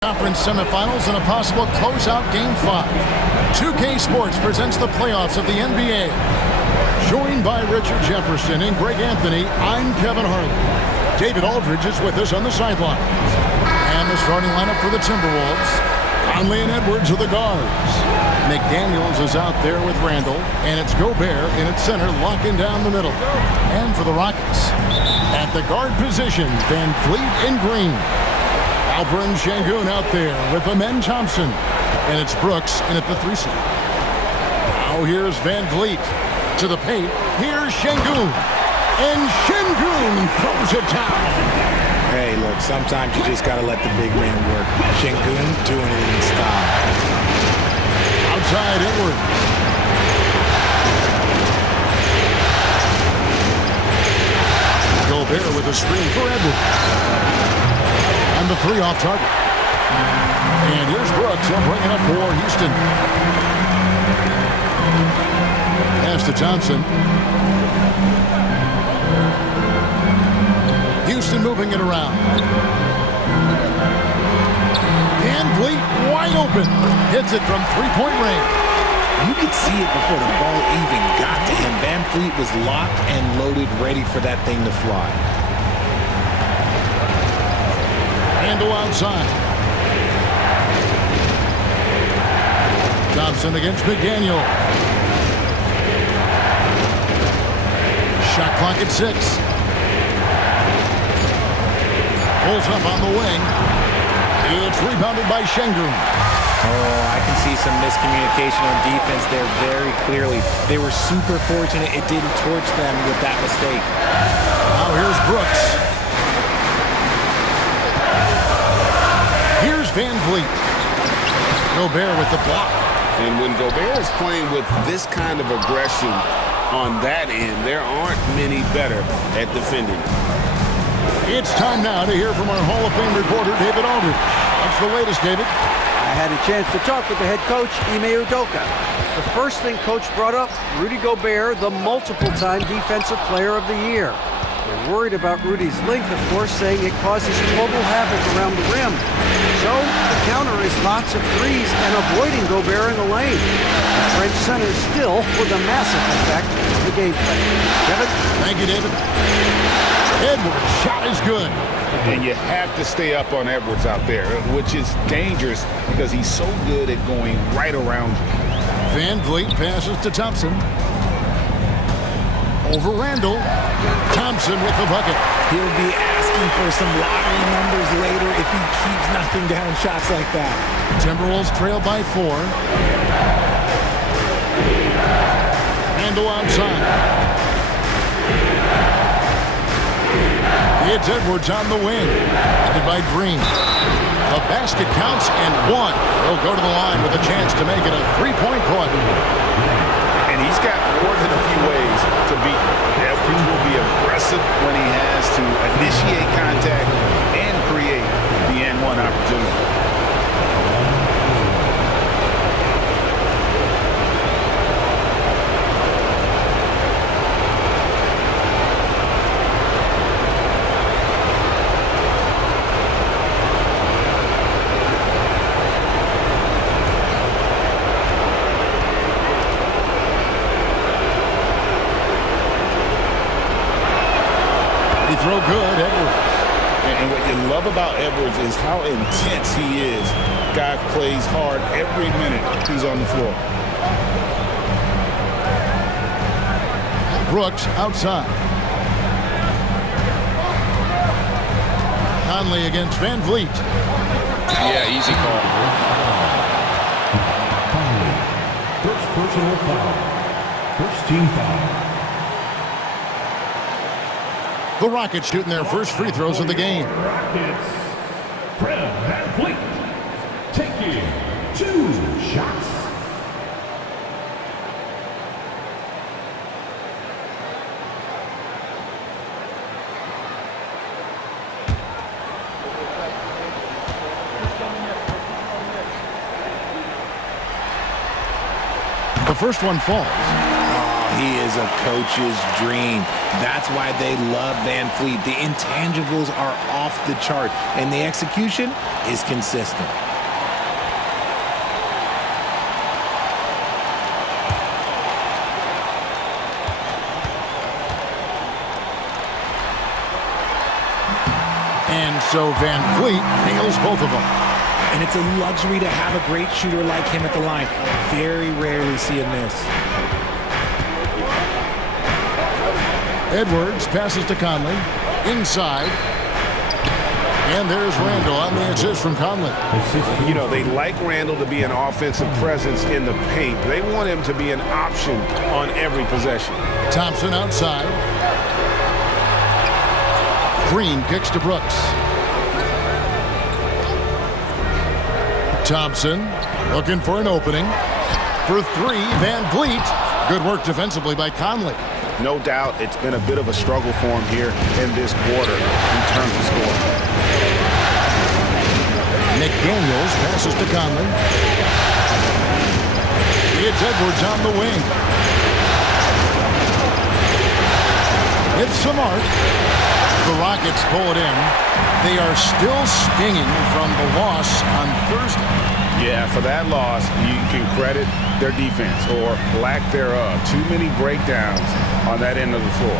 Conference semifinals and a possible closeout Game 5. 2K Sports presents the playoffs of the NBA. Joined by Richard Jefferson and Greg Anthony, I'm Kevin Harlan. David Aldridge is with us on the sidelines. And the starting lineup for the Timberwolves. Conley and Edwards are the guards. McDaniels is out there with Randall, and it's Gobert in its center, locking down the middle. And for the Rockets, at the guard position, Van Fleet and Green. Alperen Sengun out there with Amen Thompson. And it's Brooks in at the 3 seat. Now here's Van Vliet to the paint. Here's Sengun. And Sengun throws it down. Hey, look, sometimes you just got to let the big man work. Sengun doing it in style. Outside Edwards. Gobert with a screen for Edwards. And the 3 off target. And here's Brooks. He'll bring it up for Houston. Pass to Thompson. Houston moving it around. Van Vliet wide open. Hits it from three-point range. You could see it before the ball even got to him. Van Vliet was locked and loaded, ready for that thing to fly. Randall outside. Thompson against McDaniel. Shot clock at 6. Pulls up on the wing. It's rebounded by Sengun. Oh, I can see some miscommunication on defense there very clearly. They were super fortunate it didn't torch them with that mistake. Now here's Brooks. Here's Van Vliet. Gobert with the block. And when Gobert is playing with this kind of aggression on that end, there aren't many better at defending. It's time now to hear from our Hall of Fame reporter, David Aldridge. What's the latest, David? I had a chance to talk with the head coach, Ime Udoka. The first thing Coach brought up, Rudy Gobert, the multiple-time Defensive Player of the Year. They're worried about Rudy's length, of course, saying it causes total havoc around the rim. So the counter is lots of threes and avoiding Gobert in the lane. The French center still with a massive effect on the gameplay. Kevin? Thank you, David. Edwards' shot is good. And you have to stay up on Edwards out there, which is dangerous because he's so good at going right around you. Van Vliet passes to Thompson. Over Randall. Thompson with the bucket. He'll be asking for some lottery numbers later if he keeps knocking down shots like that. Timberwolves trail by 4. Randall outside. It's Edwards on the wing. Headed by Green. The basket counts and 1. He'll go to the line with a chance to make it a 3-point play. And he's got more than a few ways to beat. Edwards will be aggressive when he has to initiate contact and create the N1 opportunity. Throw good, Edwards. And what you love about Edwards is how intense he is. Guy plays hard every minute he's on the floor. Brooks outside. Conley against Van Vliet. Yeah, easy call. First personal foul. First team foul. The Rockets shooting their first free throws of the game. Rockets, Fred Van Vliet, taking 2 shots. The first one falls. He is a coach's dream. That's why they love Van Fleet. The intangibles are off the chart, and the execution is consistent. And so Van Fleet nails both of them. And it's a luxury to have a great shooter like him at the line. Very rarely see a miss. Edwards passes to Conley. Inside. And there's Randall on the assist from Conley. You know, they like Randall to be an offensive presence in the paint. They want him to be an option on every possession. Thompson outside. Green kicks to Brooks. Thompson looking for an opening. For three, Van Vliet. Good work defensively by Conley. No doubt it's been a bit of a struggle for him here in this quarter in terms of scoring. McDaniels passes to Conley. It's Edwards on the wing. It's the mark. The Rockets pull it in. They are still stinging from the loss on Thursday. Yeah, for that loss, you can credit their defense or lack thereof. Too many breakdowns on that end of the floor.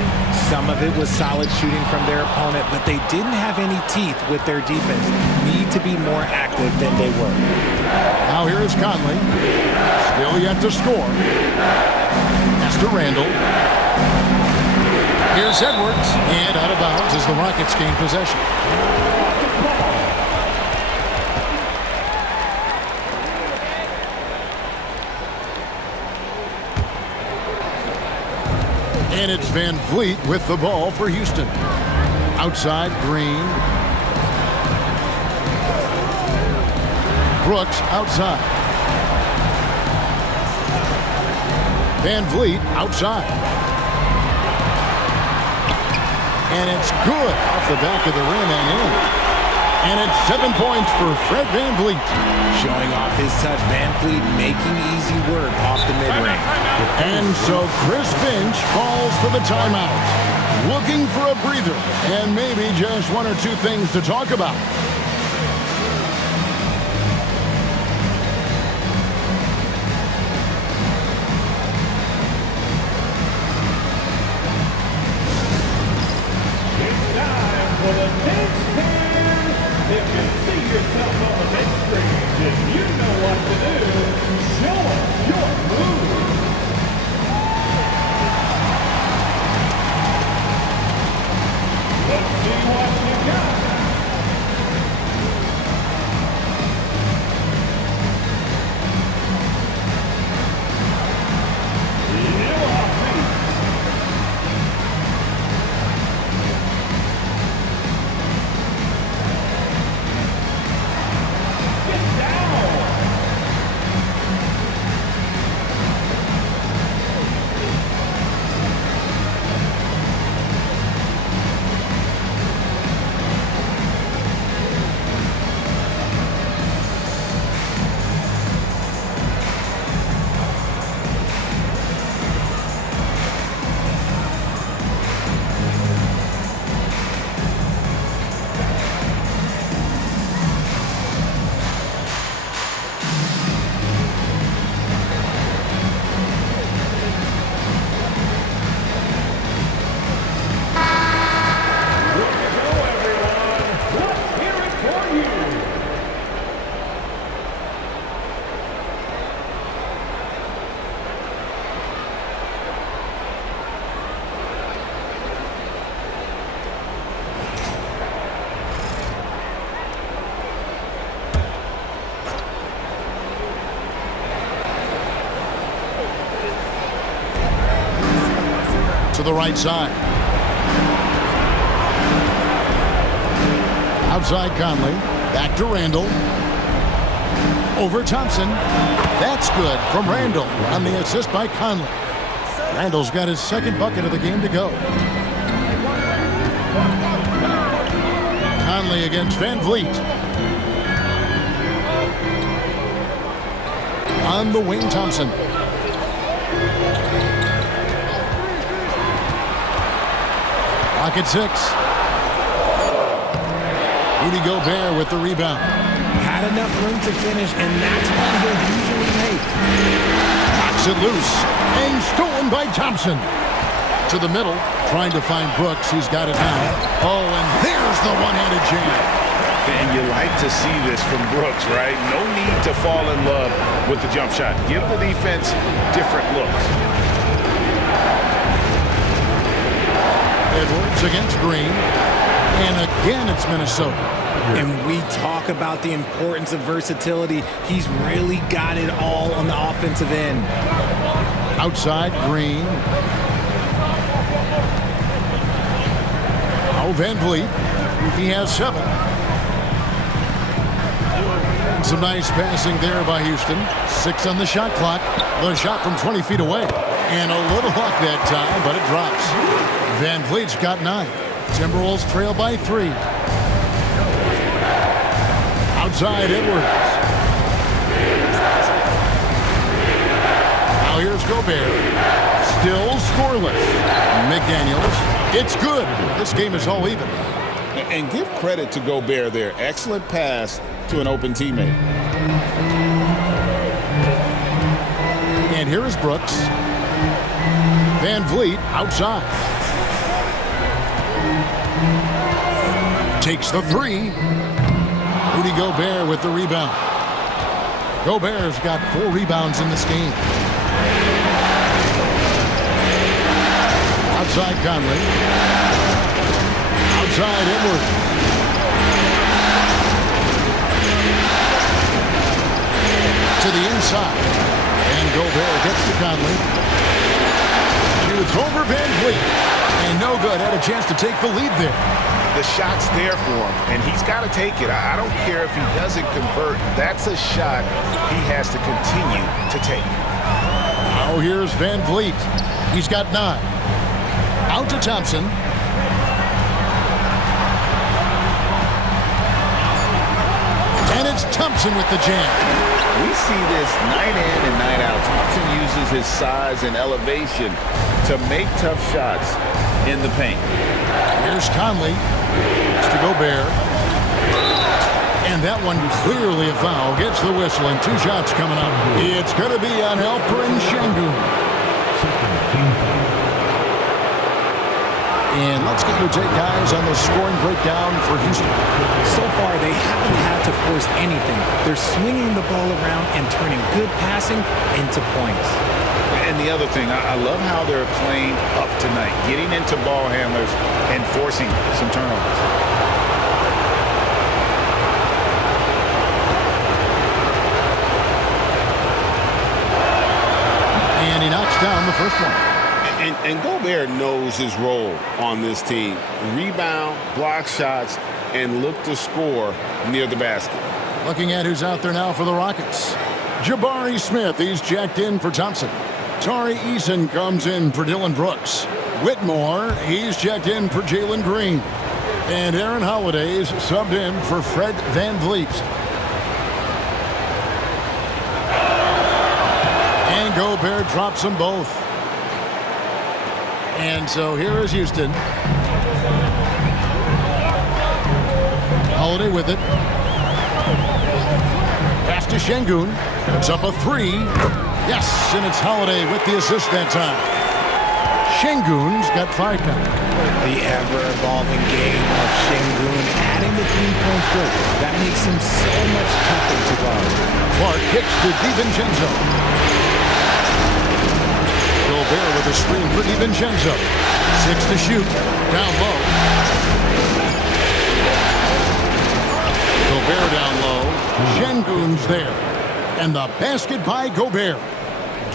Some of it was solid shooting from their opponent, but they didn't have any teeth with their defense. Need to be more active than they were. Now here is Conley. Still yet to score. That's to Randall. Here's Edwards. And out of bounds as the Rockets gain possession. And it's Van Vliet with the ball for Houston. Outside, Green. Brooks outside. Van Vliet outside. And it's good off the back of the rim and in. And it's 7 points for Fred Van Vliet. Showing off his touch, Van Fleet making easy work off the mid-range. And so Chris Finch calls for the timeout. Looking for a breather and maybe just one or two things to talk about. It's time for the big stand. If you see yourself on the big screen, then you know what to do. Show us your moves. Let's see what you got. You're off me. Get down. To the right side. Outside Conley. Back to Randall. Over Thompson. That's good from Randall on the assist by Conley. Randall's got his second bucket of the game to go. Conley against Van Vliet. On the wing, Thompson. Clock at 6. Rudy Gobert with the rebound. Had enough room to finish, and that's what he'll usually make. Knocks it loose. And stolen by Thompson. To the middle, trying to find Brooks. He's got it now. Oh, and there's the one-handed jam. And you like to see this from Brooks, right? No need to fall in love with the jump shot. Give the defense different looks. Edwards against Green. And again, it's Minnesota. And we talk about the importance of versatility. He's really got it all on the offensive end. Outside, Green. Now Van Vliet. He has 7. And some nice passing there by Houston. 6 on the shot clock. The shot from 20 feet away. And a little luck that time, but it drops. Van Vliet's got 9. Timberwolves trail by 3. Outside, Edwards. Now here's Gobert. Still scoreless. McDaniels. It's good. This game is all even. And give credit to Gobert there. Excellent pass to an open teammate. And here is Brooks. Van Vliet outside. Takes the 3. Rudy Gobert with the rebound. Gobert's got 4 rebounds in this game. Outside Conley. Outside Edwards. To the inside. And Gobert gets to Conley. Shoots over Van Vliet. And no good. Had a chance to take the lead there. The shot's there for him, and he's got to take it. I don't care if he doesn't convert. That's a shot he has to continue to take. Oh, here's Van Vliet. He's got 9. Out to Thompson. And it's Thompson with the jam. We see this night in and night out. Thompson uses his size and elevation to make tough shots in the paint. Here's Conley. It's to Gobert. And that one clearly a foul. Gets the whistle and 2 shots coming up. It's going to be on Alperen Sengun. And let's get your take, guys, on the scoring breakdown for Houston. So far, they haven't had to force anything. They're swinging the ball around and turning good passing into points. And the other thing, I love how they're playing up tonight, getting into ball handlers and forcing some turnovers. And he knocks down the first one. And Gobert knows his role on this team. Rebound, block shots, and look to score near the basket. Looking at who's out there now for the Rockets. Jabari Smith, he's jacked in for Thompson. Tari Eason comes in for Dylan Brooks. Whitmore, he's checked in for Jalen Green. And Aaron Holiday's subbed in for Fred Van Vliet. And Gobert drops them both. And so here is Houston. Holiday with it. Pass to Sengun. It's up a 3. Yes, and it's Holiday with the assist that time. Sengun's got 5 now. The ever-evolving game of Sengun adding the 3-point stroke. That makes him so much tougher to guard. Clark kicks to DiVincenzo. Gobert with a screen for DiVincenzo. 6 to shoot. Down low. Gobert down low. Sengun's there. And the basket by Gobert.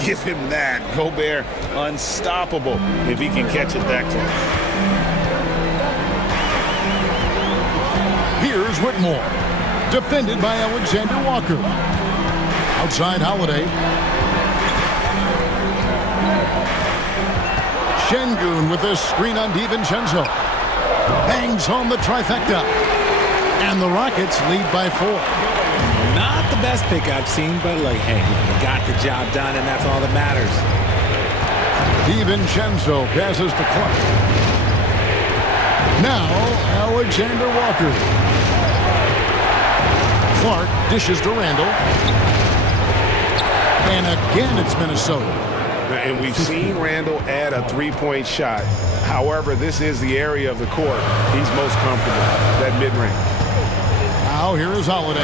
Give him that. Gobert, unstoppable if he can catch it that close. Here's Whitmore. Defended by Alexander Walker. Outside Holiday. Sengun with a screen on DiVincenzo. Bangs home the trifecta. And the Rockets lead by 4. Not the best pick I've seen, but like, hey, he got the job done, and that's all that matters. DiVincenzo passes to Clark. Now, Alexander Walker. Clark dishes to Randall. And again, it's Minnesota. And we've seen Randall add a three-point shot. However, this is the area of the court he's most comfortable, that mid-range. Now, here is Holiday.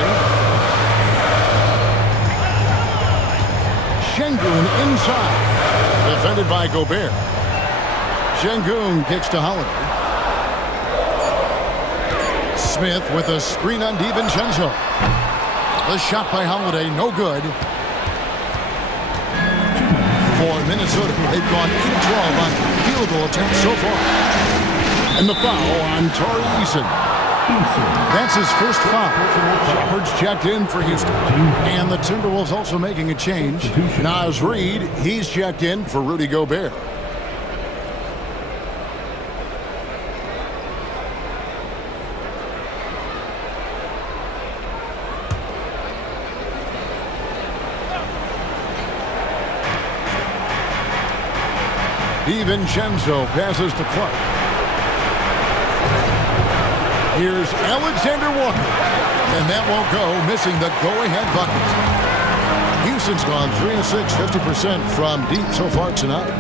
Şengün inside. Defended by Gobert. Şengün kicks to Holiday. Smith with a screen on DiVincenzo. The shot by Holiday, no good. For Minnesota, they've gone 8 of 12 on field goal attempts so far. And the foul on Tari Eason. That's his first foul. Shepard's checked in for Houston. And the Timberwolves also making a change. Naz Reid, he's checked in for Rudy Gobert. DiVincenzo passes to Clark. Here's Alexander Walker. And that won't go, missing the go-ahead bucket. Houston's gone 3 of 6, 50% from deep so far tonight.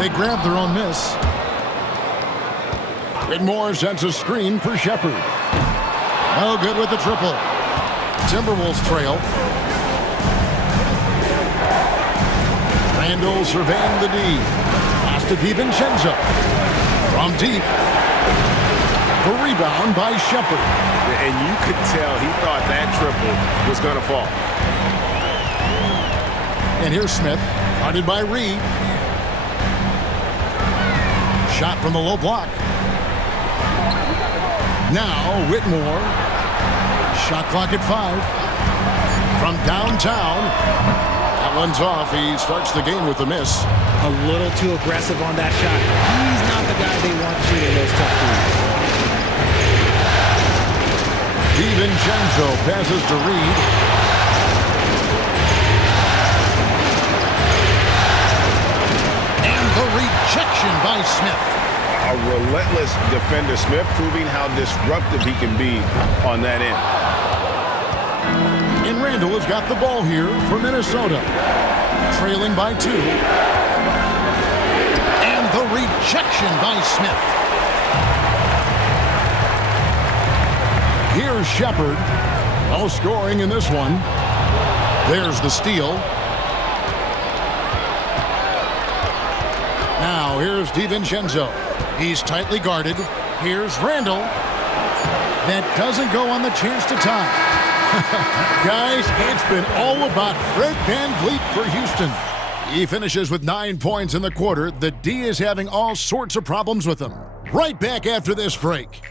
They grabbed their own miss. Whitmore sends a screen for Shepard. No good with the triple. Timberwolves trail. Randall surveying the D. Pass to DiVincenzo. From deep. The rebound by Shepard. And you could tell he thought that triple was going to fall. And here's Smith. Guarded by Reid. Shot from the low block. Now Whitmore. Shot clock at 5. From downtown. That one's off. He starts the game with a miss. A little too aggressive on that shot. He's not the guy they want shooting those tough threes. DiVincenzo passes to Reid. And the rejection by Smith. A relentless defender. Smith proving how disruptive he can be on that end. And Randall has got the ball here for Minnesota. Trailing by 2. And the rejection by Smith. Here's Shepard. No scoring in this one. There's the steal. Now here's DiVincenzo. He's tightly guarded. Here's Randall. That doesn't go on the chance to tie. Guys, it's been all about Fred VanVleet for Houston. He finishes with 9 points in the quarter. The D is having all sorts of problems with him. Right back after this break.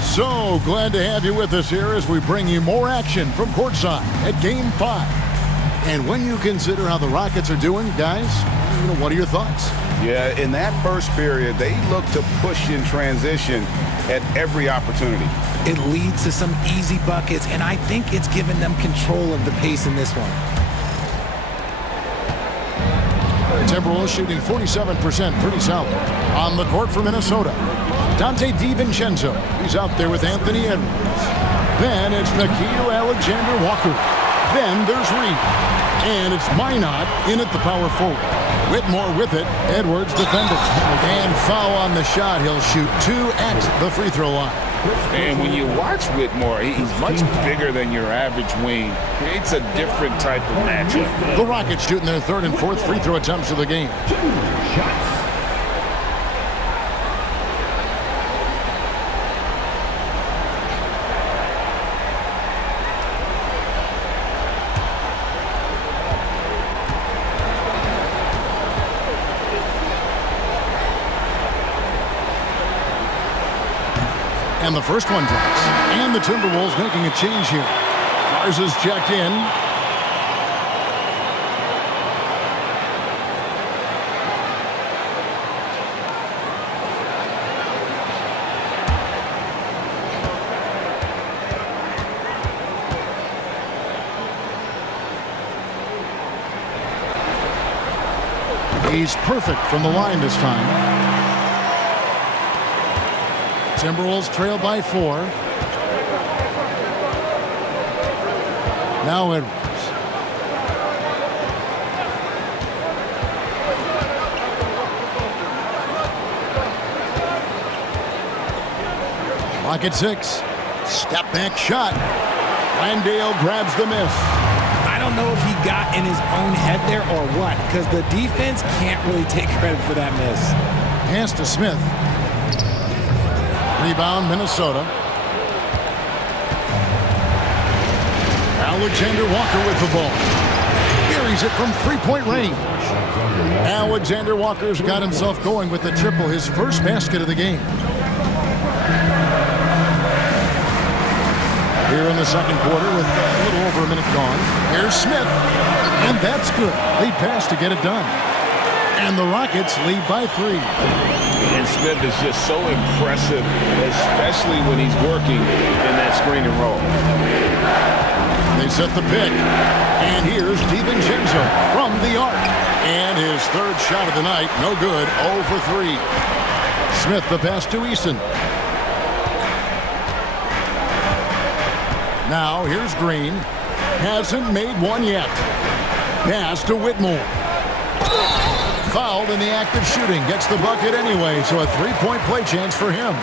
So glad to have you with us here as we bring you more action from courtside at Game 5. And when you consider how the Rockets are doing, guys, what are your thoughts? Yeah, in that first period, they look to push in transition at every opportunity. It leads to some easy buckets, and I think it's given them control of the pace in this one. Timberwolves shooting 47%, pretty solid. On the court for Minnesota, Dante DiVincenzo. He's out there with Anthony Edwards. Then it's Nickeil Alexander-Walker. Then there's Reid. And it's Minot in at the power forward. Whitmore with it. Edwards defending. And foul on the shot. He'll shoot 2 at the free throw line. And when you watch Whitmore, he's much bigger than your average wing. Creates a different type of matchup. The Rockets shooting their 3rd and 4th free throw attempts of the game. 2 shots. And the first one drops. And the Timberwolves making a change here. Garza's checked in. He's perfect from the line this time. Timberwolves trail by 4. Now Edwards. Clock at 6. Step back shot. Landale grabs the miss. I don't know if he got in his own head there or what, because the defense can't really take credit for that miss. Pass to Smith. Rebound, Minnesota. Alexander Walker with the ball. Buries it from three-point range. Alexander Walker's got himself going with the triple, his first basket of the game. Here in the second quarter with a little over a minute gone. Here's Smith, and that's good. Lead pass to get it done. And the Rockets lead by 3. And Smith is just so impressive, especially when he's working in that screen and roll. They set the pick. And here's DiVincenzo from the arc. And his third shot of the night, no good, 0 for 3. Smith the pass to Easton. Now here's Green. Hasn't made one yet. Pass to Whitmore. Fouled in the act of shooting. Gets the bucket anyway, so a three-point play chance for him.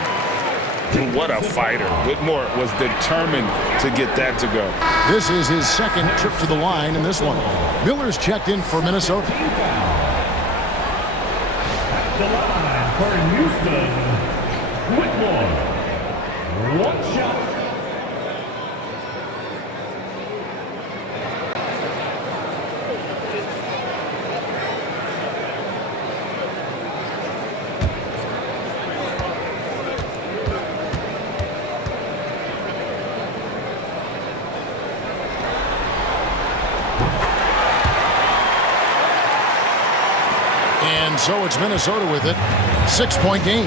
What a fighter. Whitmore was determined to get that to go. This is his second trip to the line in this one. Miller's checked in for Minnesota. The line for Houston, Whitmore. One shot. And so it's Minnesota with it. 6-point game.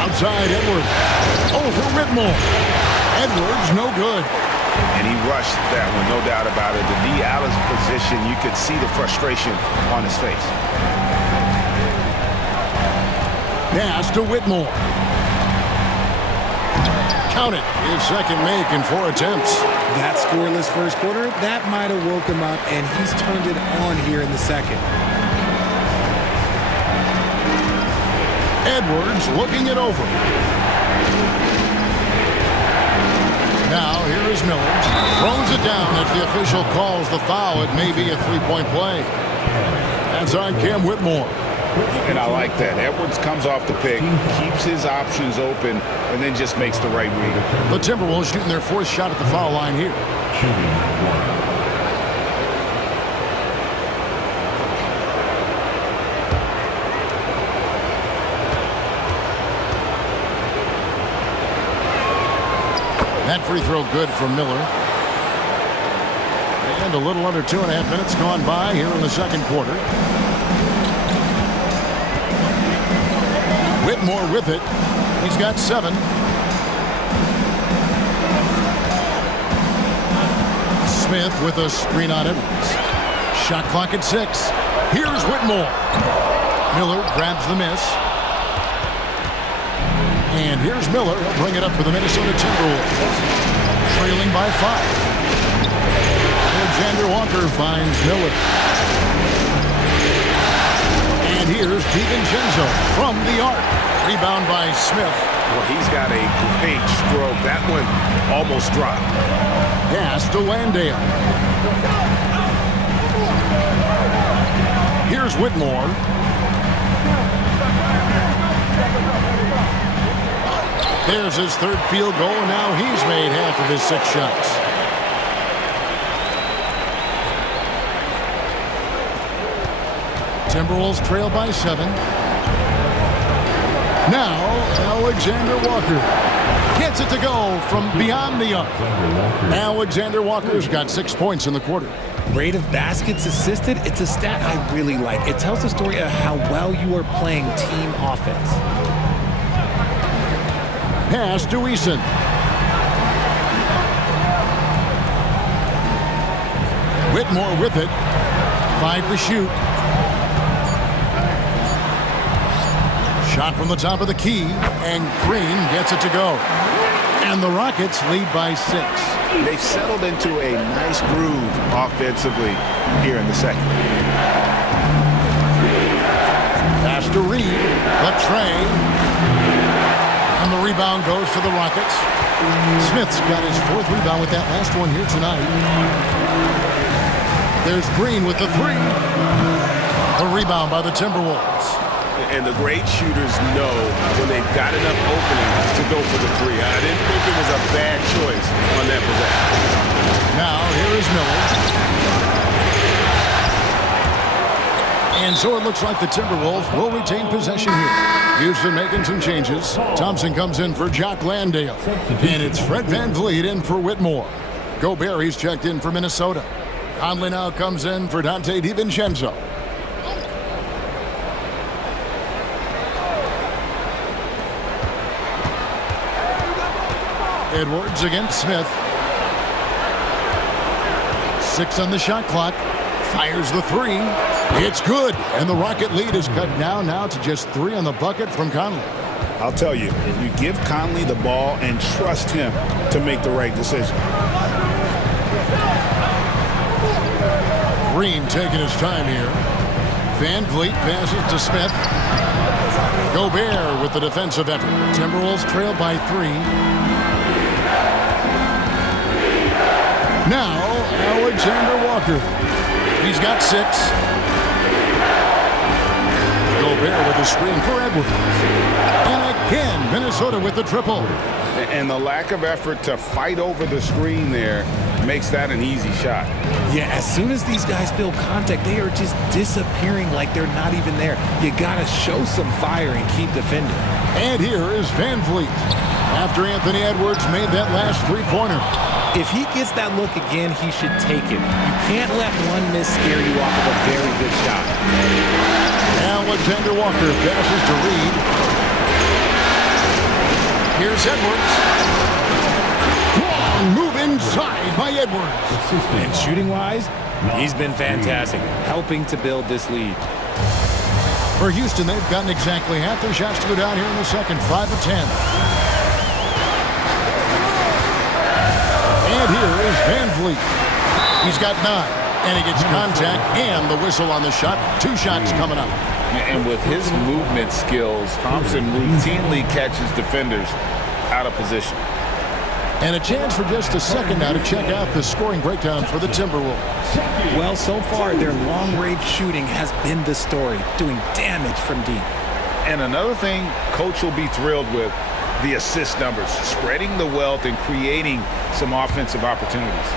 Outside Edwards. Over Whitmore. Edwards no good. And he rushed that one, no doubt about it. The knee out of position, you could see the frustration on his face. Pass to Whitmore. Count it. His second make in 4 attempts. That scoreless first quarter, that might have woke him up, and he's turned it on here in the second. Edwards looking it over. Now here is Miller. Throws it down as the official calls the foul. It may be a three-point play. That's on Cam Whitmore. And I like that. Edwards comes off the pick, keeps his options open, and then just makes the right read. The Timberwolves shooting their 4th shot at the foul line here. That free throw good from Miller. And a little under 2.5 minutes gone by here in the second quarter. Whitmore with it. He's got 7. Smith with a screen on Edwards. Shot clock at 6. Here's Whitmore. Miller grabs the miss. And here's Miller. He'll bring it up for the Minnesota Timberwolves. Trailing by 5. Alexander Walker finds Miller. And here's DiVincenzo from the arc. Rebound by Smith. Well, he's got a great stroke. That one almost dropped. Pass to Landale. Here's Whitmore. There's his 3rd field goal, and now he's made half of his 6 shots. Timberwolves trail by 7. Now, Alexander Walker gets it to go from beyond the arc. Alexander Walker's got 6 points in the quarter. Rate of baskets assisted, it's a stat I really like. It tells the story of how well you are playing team offense. Pass to Easton. Whitmore with it. 5 to shoot. Shot from the top of the key, and Green gets it to go. And the Rockets lead by 6. They've settled into a nice groove offensively here in the second. Pass to Reed. The tray. And the rebound goes to the Rockets. Smith's got his 4th rebound with that last one here tonight. There's Green with the 3. The rebound by the Timberwolves. And the great shooters know when they've got enough opening to go for the 3. I didn't think it was a bad choice on that possession. Now, here is Miller. And so it looks like the Timberwolves will retain possession here. Houston making some changes. Thompson comes in for Jock Landale. And it's Fred VanVleet in for Whitmore. Gobert, he's checked in for Minnesota. Conley now comes in for Dante DiVincenzo. Edwards against Smith. 6 on the shot clock. Fires the 3. It's good. And the Rocket lead is cut now to just 3 on the bucket from Conley. I'll tell you, you give Conley the ball and trust him to make the right decision. Green taking his time here. VanVleet passes to Smith. Gobert with the defensive effort. Timberwolves trail by 3. Now, Alexander Walker. He's got 6. Gobert with a screen for Edwards. And again, Minnesota with the triple. And the lack of effort to fight over the screen there makes that an easy shot. Yeah, as soon as these guys feel contact, they are just disappearing like they're not even there. You got to show some fire and keep defending. And here is VanVleet. After Anthony Edwards made that last 3-pointer. If he gets that look again, he should take it. You can't let one miss scare you off of a very good shot. Alexander Walker passes to Reed. Here's Edwards. Long move inside by Edwards. And shooting-wise, he's been fantastic, helping to build this lead. For Houston, they've gotten exactly half their shots to go down here in the second, 5 of 10. And here is VanVleet. He's got 9, and he gets contact and the whistle on the shot. 2 shots coming up. And with his movement skills, Thompson routinely catches defenders out of position. And a chance for just a second now to check out the scoring breakdown for the Timberwolves. Well, so far, their long-range shooting has been the story, doing damage from deep. And another thing Coach will be thrilled with, the assist numbers, spreading the wealth and creating some offensive opportunities.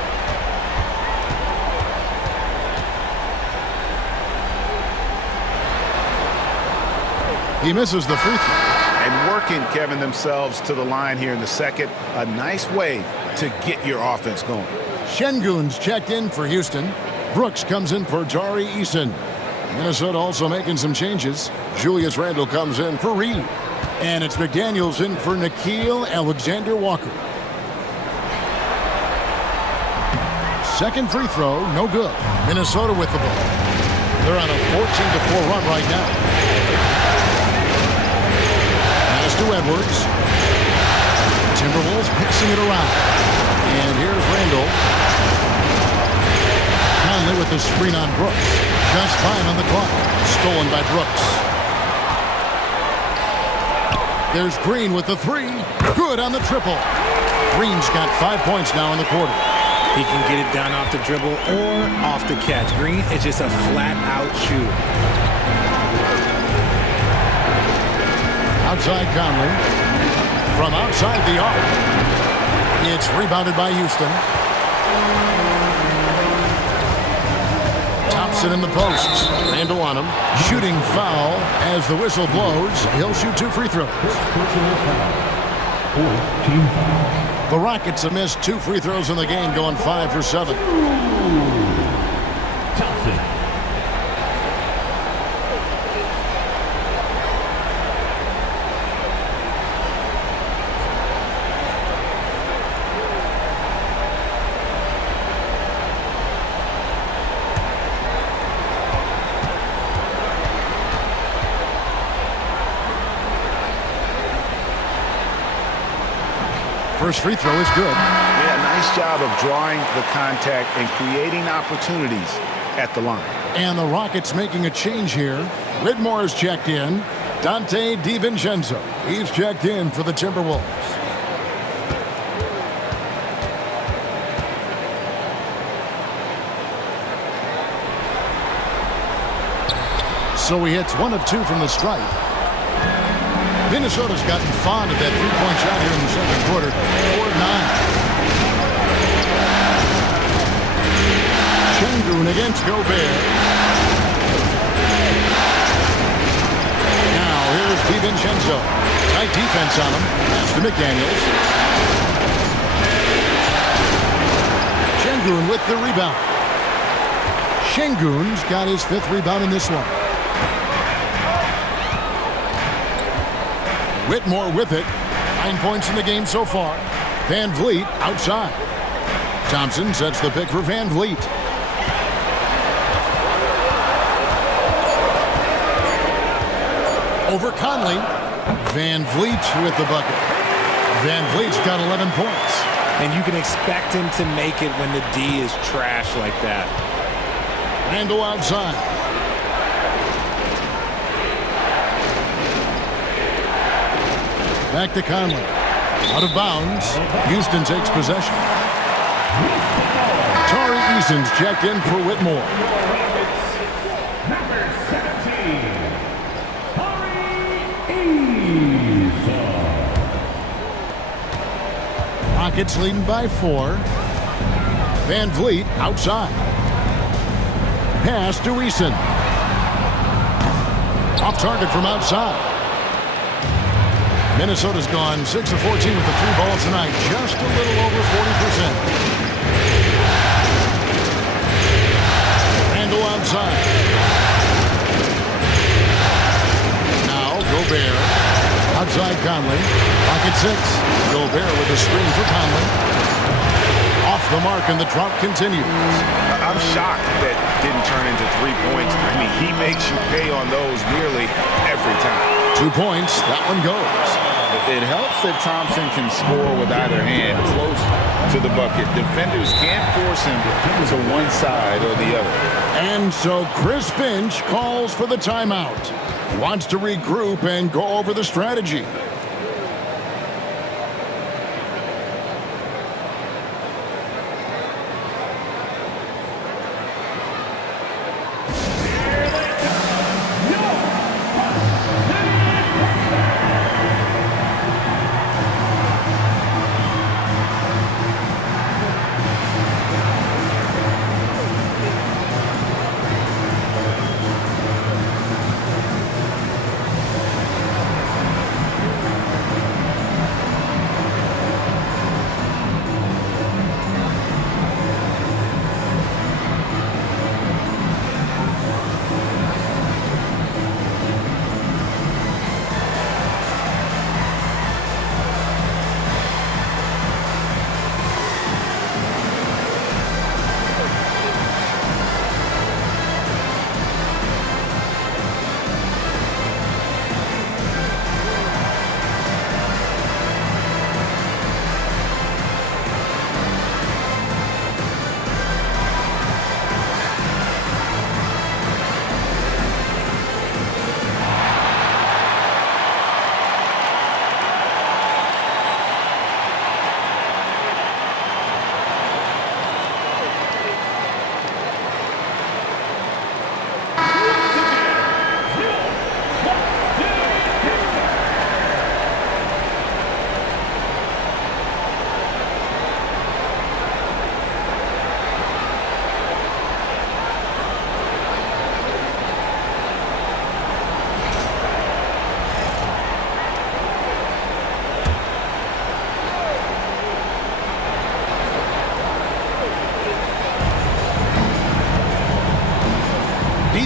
He misses the free throw. And working, Kevin, themselves to the line here in the second. A nice way to get your offense going. Şengün's checked in for Houston. Brooks comes in for Tari Eason. Minnesota also making some changes. Julius Randle comes in for Reed. And it's McDaniels in for Nickeil Alexander-Walker. Second free throw, no good. Minnesota with the ball. They're on a 14-4 run right now. Pass to Edwards. Timberwolves passing it around. And here's Randle. Conley with the screen on Brooks. Just 5 on the clock. Stolen by Brooks. There's Green with the 3. Good on the triple. Green's got 5 points now in the quarter. He can get it down off the dribble or off the catch. Green is just a flat-out shooter. Outside Conley. From outside the arc. It's rebounded by Houston. Thompson in the posts. Randle on him. Shooting foul as the whistle blows. He'll shoot 2 free throws. The Rockets have missed 2 free throws in the game, going 5 for 7. Thompson. First free throw is good. Yeah, nice job of drawing the contact and creating opportunities at the line. And the Rockets making a change here. Whitmore is checked in. Dante DiVincenzo, he's checked in for the Timberwolves. So he hits 1 of 2 from the stripe. Minnesota's gotten fond of that three-point shot here in the second quarter. 4 of 9. Şengün against Gobert. Now here's DiVincenzo. Tight defense on him. That's to McDaniels. Şengün with the rebound. Şengün's got his 5th rebound in this one. Whitmore with it. 9 points in the game so far. Van Vliet outside. Thompson sets the pick for Van Vliet. Over Conley. Van Vliet with the bucket. Van Vliet's got 11 points. And you can expect him to make it when the D is trash like that. Randall outside. Back to Conley. Out of bounds. Houston takes possession. Tari Eason's checked in for Whitmore. Number 17, Tari Eason. Rockets leading by 4. Van Vliet outside. Pass to Eason. Off target from outside. Minnesota's gone 6 of 14 with the 3 ball tonight. Just a little over 40%. Randall outside. Now Gobert. Outside Conley. Pocket 6. Gobert with a screen for Conley. Off the mark and the drought continues. I'm shocked that didn't turn into 3 points. I mean, he makes you pay on those nearly every time. 2 points. That one goes. It helps that Thompson can score with either hand close to the bucket. Defenders can't force him to one side or the other. And so Chris Finch calls for the timeout. He wants to regroup and go over the strategy.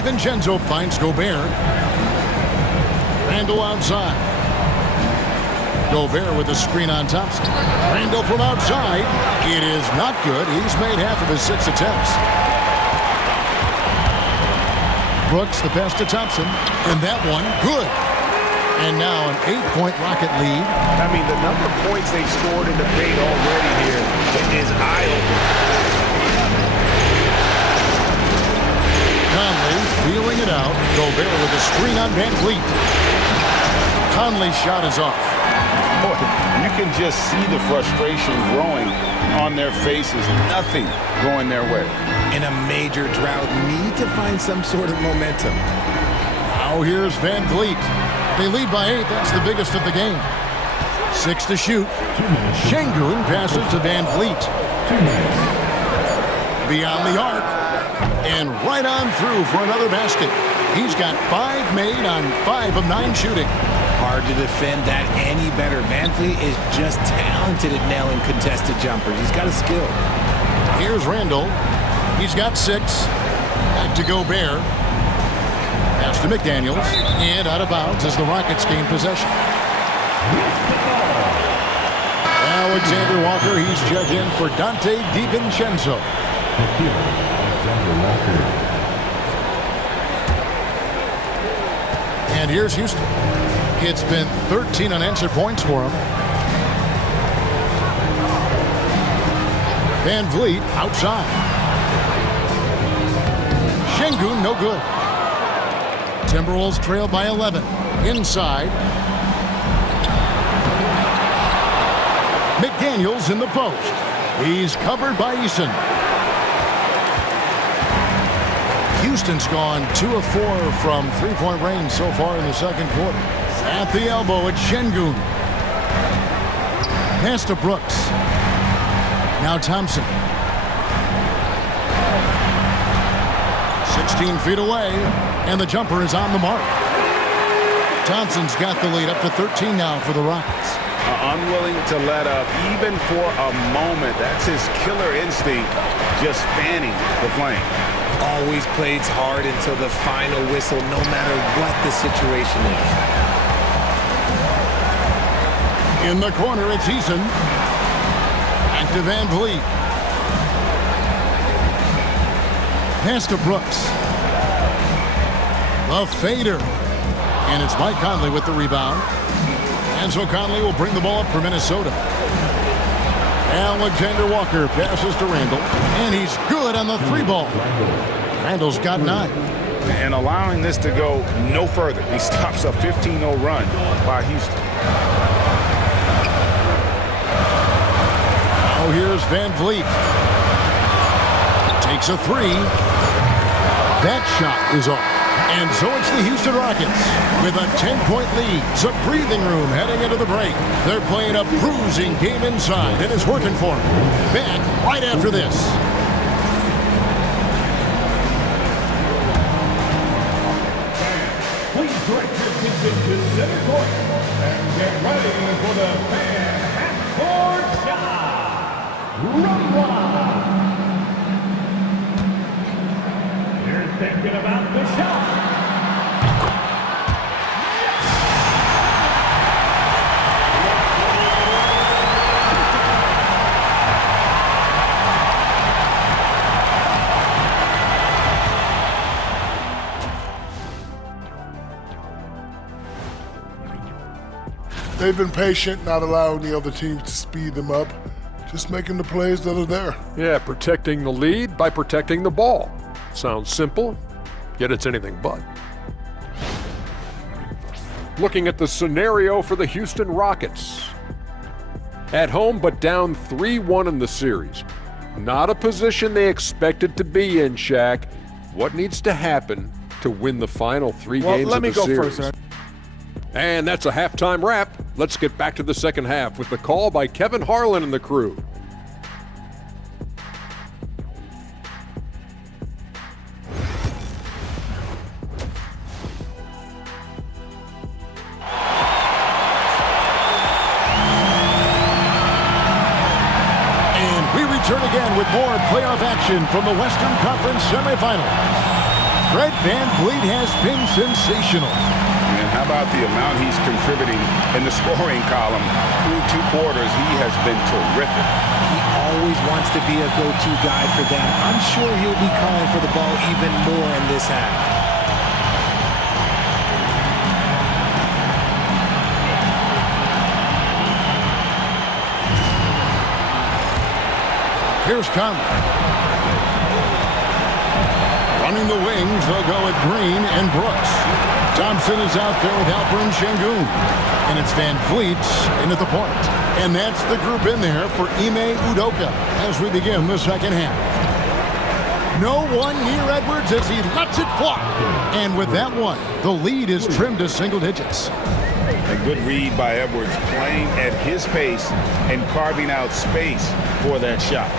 DiVincenzo finds Gobert. Randall outside. Gobert with a screen on Thompson. Randall from outside. It is not good. He's made half of his 6 attempts. Brooks the pass to Thompson. And that one, good. And now an 8-point Rocket lead. I mean, the number of points they've scored in the paint already here is eye-opening. Conley feeling it out. Gobert with a screen on Van Vliet. Conley's shot is off. Boy, you can just see the frustration growing on their faces. Nothing going their way. In a major drought, need to find some sort of momentum. Now here's Van Vliet. They lead by 8. That's the biggest of the game. 6 to shoot. Şengün passes to Van Vliet. Beyond the arc. And right on through for another basket. He's got 5 made on 5 of 9 shooting. Hard to defend that any better. Van Vliet is just talented at nailing contested jumpers. He's got a skill. Here's Randall. He's got 6. Back to Gobert. Pass to McDaniels. And out of bounds as the Rockets gain possession. Alexander Walker, he's judging for Dante DiVincenzo. And here's Houston. It's been 13 unanswered points for him. Van Vliet outside. Şengün no good. Timberwolves trail by 11. Inside. McDaniels in the post. He's covered by Eason. Houston's gone 2 of 4 from three-point range so far in the second quarter. At the elbow, it's Şengün. Pass to Brooks. Now Thompson. 16 feet away, and the jumper is on the mark. Thompson's got the lead up to 13 now for the Rockets. Unwilling to let up even for a moment. That's his killer instinct, just fanning the flame. Always plays hard until the final whistle, no matter what the situation is. In the corner, it's Eason. Back to Van Vliet. Pass to Brooks. The fader. And it's Mike Conley with the rebound. And so Conley will bring the ball up for Minnesota. Alexander Walker passes to Randall. And he's good on the 3-ball. Randall's got 9. And allowing this to go no further. He stops a 15-0 run by Houston. Now here's Van Vliet. Takes a 3. That shot is off. And so it's the Houston Rockets with a 10-point lead. Some breathing room heading into the break. They're playing a bruising game inside, and it's working for them. Back right after this. Please direct your attention to center court and get ready for the fan half-court shot. Relive. You're thinking about the shot. They've been patient, not allowing the other teams to speed them up, just making the plays that are there. Yeah, protecting the lead by protecting the ball. Sounds simple, yet it's anything but. Looking at the scenario for the Houston Rockets. At home, but down 3-1 in the series. Not a position they expected to be in, Shaq. What needs to happen to win the final 3 games of the series? Let me go first, Aaron. And that's a halftime wrap. Let's get back to the second half with the call by Kevin Harlan and the crew. And we return again with more playoff action from the Western Conference semifinals. Fred Van Vliet has been sensational. And how about the amount he's contributing in the scoring column? Through 2 quarters, he has been terrific. He always wants to be a go-to guy for them. I'm sure he'll be calling for the ball even more in this half. Here's Conley. Running the wings, they'll go with Green and Brooks. Thompson is out there with Alperen Şengün. And it's Van Vliet in at the point. And that's the group in there for Ime Udoka as we begin the second half. No one near Edwards as he lets it fly. And with that one, the lead is trimmed to single digits. A good read by Edwards, playing at his pace and carving out space for that shot.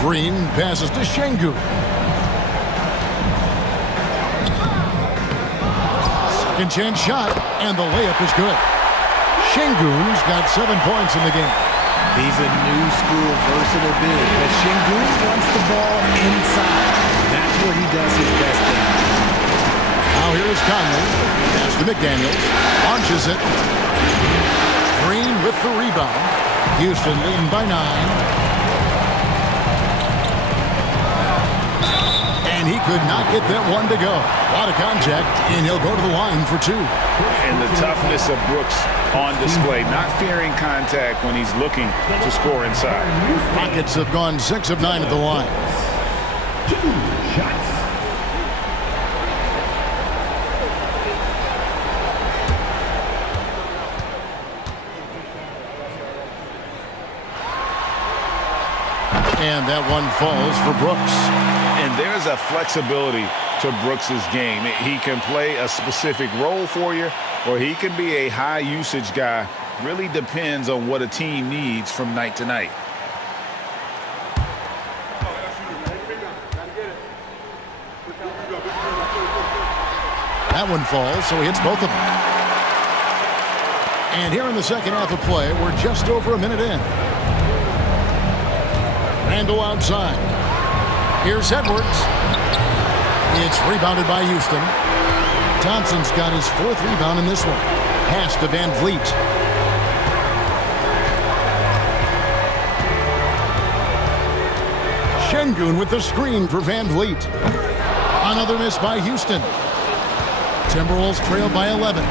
Green passes to Şengün. Second chance shot, and the layup is good. Şengün's got 7 points in the game. He's a new school versatile big, but Şengün wants the ball inside. That's where he does his best thing. Now here's Conley. Pass to McDaniels. Launches it. Green with the rebound. Houston leading by 9. And he could not get that one to go. A lot of contact, and he'll go to the line for 2. And the toughness of Brooks on display, not fearing contact when he's looking to score inside. Rockets have gone 6 of 9 at the line. 2 shots. And that one falls for Brooks. And there's a flexibility to Brooks's game. He can play a specific role for you, or he can be a high usage guy. Really depends on what a team needs from night to night. That one falls, so he hits both of them. And here in the second half of play, we're just over a minute in. Randall outside. Here's Edwards. It's rebounded by Houston. Thompson's got his 4th rebound in this one. Pass to Van Vliet. Şengün with the screen for Van Vliet. Another miss by Houston. Timberwolves trail by 11.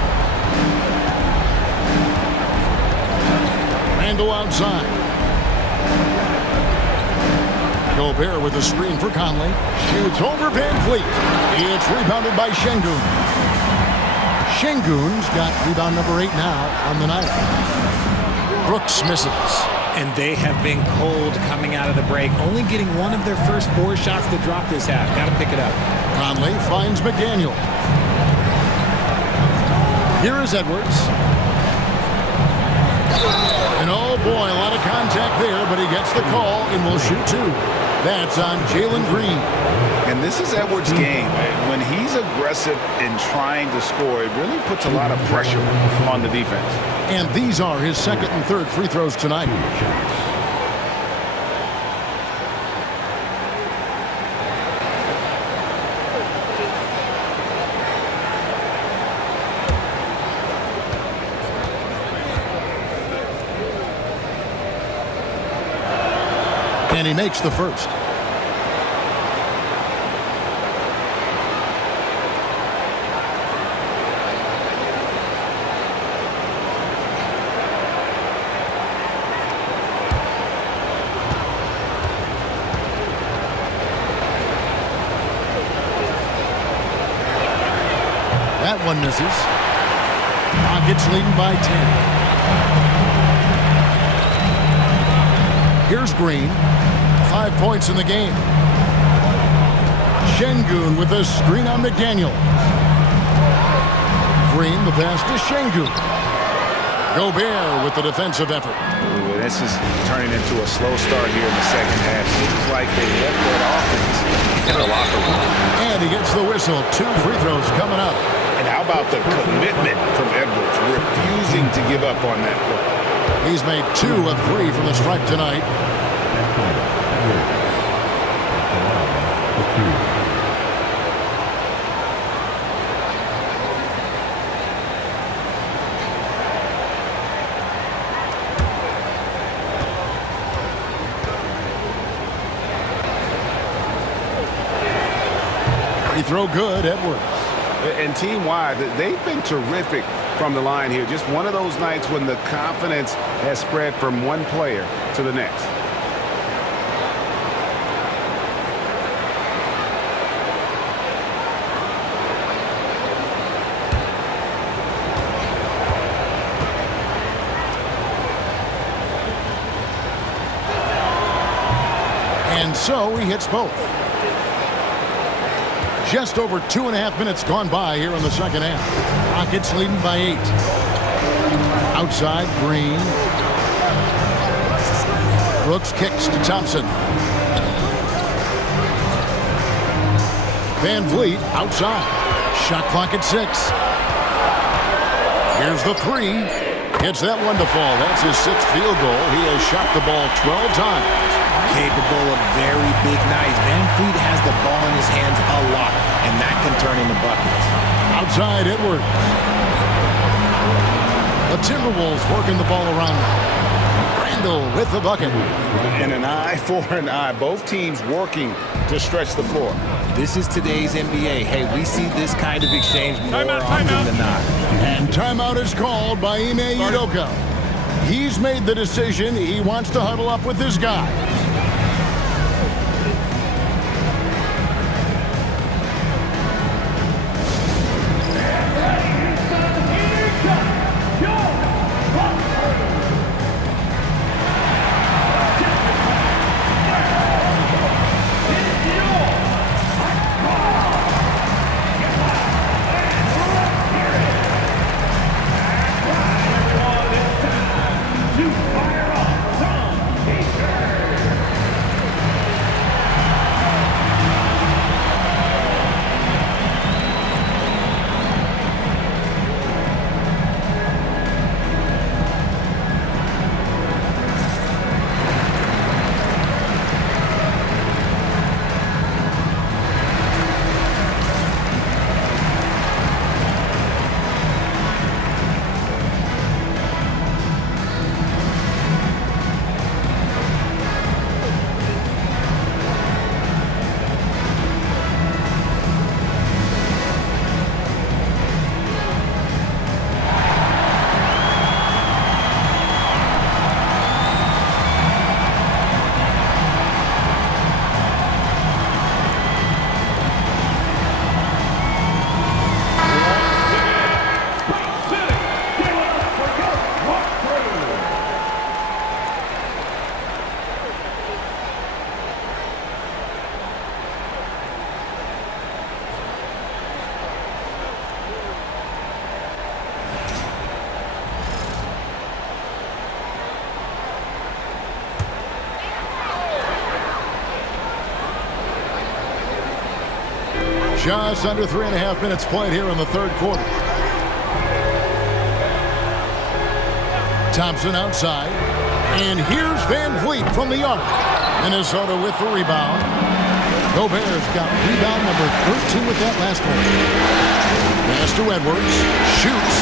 Randall outside. Gobert with a screen for Conley. Shoots over Van Vliet. It's rebounded by Şengün. Şengün's got rebound number 8 now on the night. Brooks misses. And they have been cold coming out of the break, only getting one of their first 4 shots to drop this half. Got to pick it up. Conley finds McDaniel. Here is Edwards. And oh boy, a lot of contact there, but he gets the call and will shoot 2. That's on Jalen Green. And this is Edwards' game. When he's aggressive and trying to score, it really puts a lot of pressure on the defense. And these are his 2nd and 3rd free throws tonight. And he makes the first. That one misses. Rockets leading by 10. Here's Green. 5 points in the game. Şengün with a screen on McDaniel. Green, the pass to Şengün. Gobert with the defensive effort. Ooh, this is turning into a slow start here in the second half. Seems like they left that offense in the locker room. And he gets the whistle. 2 free throws coming up. And how about the commitment from Edwards, refusing to give up on that play? He's made 2 of 3 from the stripe tonight. Free throw good, Edwards. And team-wide, they've been terrific from the line here. Just one of those nights when the confidence has spread from one player to the next. And so he hits both. Just over 2.5 minutes gone by here in the second half. Rockets leading by 8. Outside, Green. Brooks kicks to Thompson. Van Vliet outside. Shot clock at 6. Here's the 3. Gets that one to fall. That's his 6th field goal. He has shot the ball 12 times. Capable of very big nights. Van Vliet has the ball in his hands a lot, and that can turn into buckets. Outside, Edwards. The Timberwolves working the ball around now. Randall with the bucket. And an eye for an eye. Both teams working to stretch the floor. This is today's NBA. Hey, we see this kind of exchange more often than not. And timeout is called by Ime Udoka. He's made the decision. He wants to huddle up with his guy. Just under 3.5 minutes played here in the third quarter. Thompson outside. And here's Van Vliet from the arc. Minnesota with the rebound. Gobert's got rebound number 13 with that last one. Pass to Edwards. Shoots.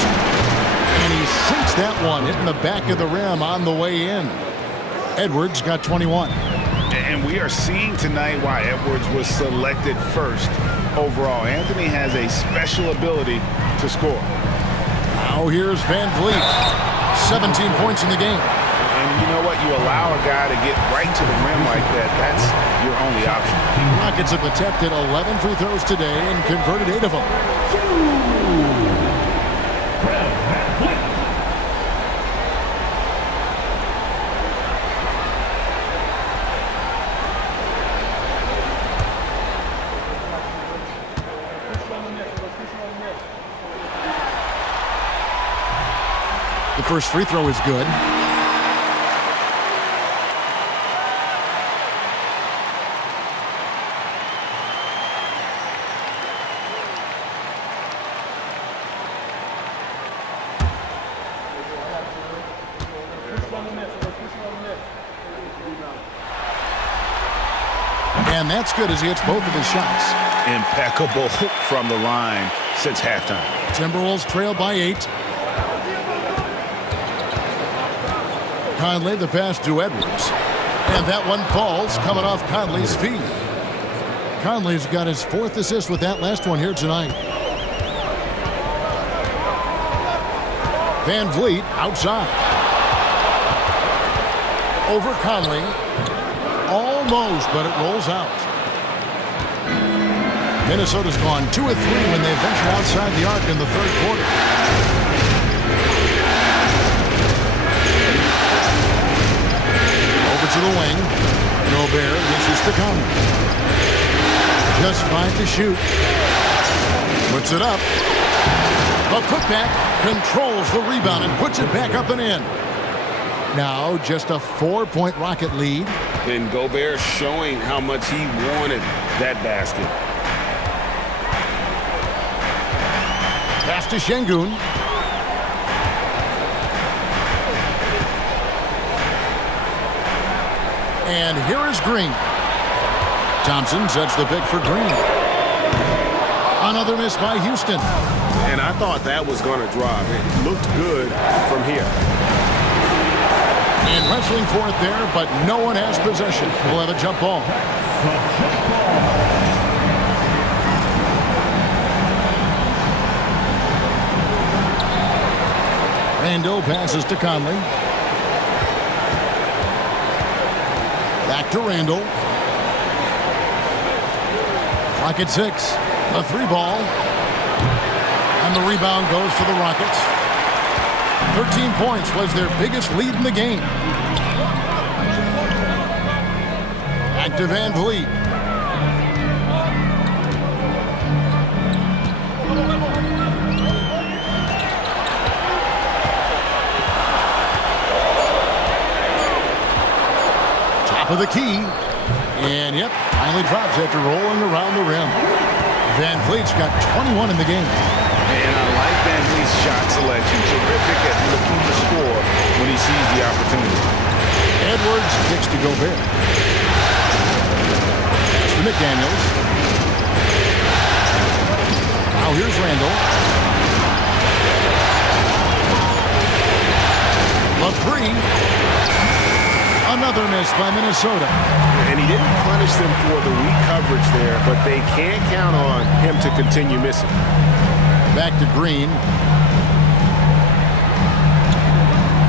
And he sinks that one, hitting the back of the rim on the way in. Edwards got 21. And we are seeing tonight why Edwards was selected first overall. Anthony has a special ability to score. Now here's Van Vliet. 17 points in the game. And you know what? You allow a guy to get right to the rim like that. That's your only option. Rockets have attempted 11 free throws today and converted 8 of them. The first free throw is good. And that's good as he hits both of his shots. Impeccable from the line since halftime. Timberwolves trail by 8. Conley the pass to Edwards. And that one falls coming off Conley's feet. Conley's got his 4th assist with that last one here tonight. Van Vliet outside. Over Conley. Almost, but it rolls out. Minnesota's gone 2 of 3 when they venture outside the arc in the third quarter. Over to the wing. Gobert dishes to Conley. Just 5 to shoot. Puts it up. A putback controls the rebound and puts it back up and in. Now just a 4-point Rocket lead. And Gobert showing how much he wanted that basket. Pass to Şengün. And here is Green. Thompson sets the pick for Green. Another miss by Houston. And I thought that was going to drop. It looked good from here. And wrestling for it there, but no one has possession. We'll have a jump ball. Randall passes to Conley. Back to Randall. Rocket 6. A 3 ball. And the rebound goes to the Rockets. 13 points was their biggest lead in the game. Back to Van Vliet. Top of the key. And yep, finally drops after rolling around the rim. Van Vliet's got 21 in the game. And I like Van Vliet's shot selection. Terrific at looking to score when he sees the opportunity. Edwards kicks to Gobert. Pass to McDaniels. Now here's Randall. A 3. Another miss by Minnesota. And he didn't punish them for the weak coverage there, but they can't count on him to continue missing. Back to Green.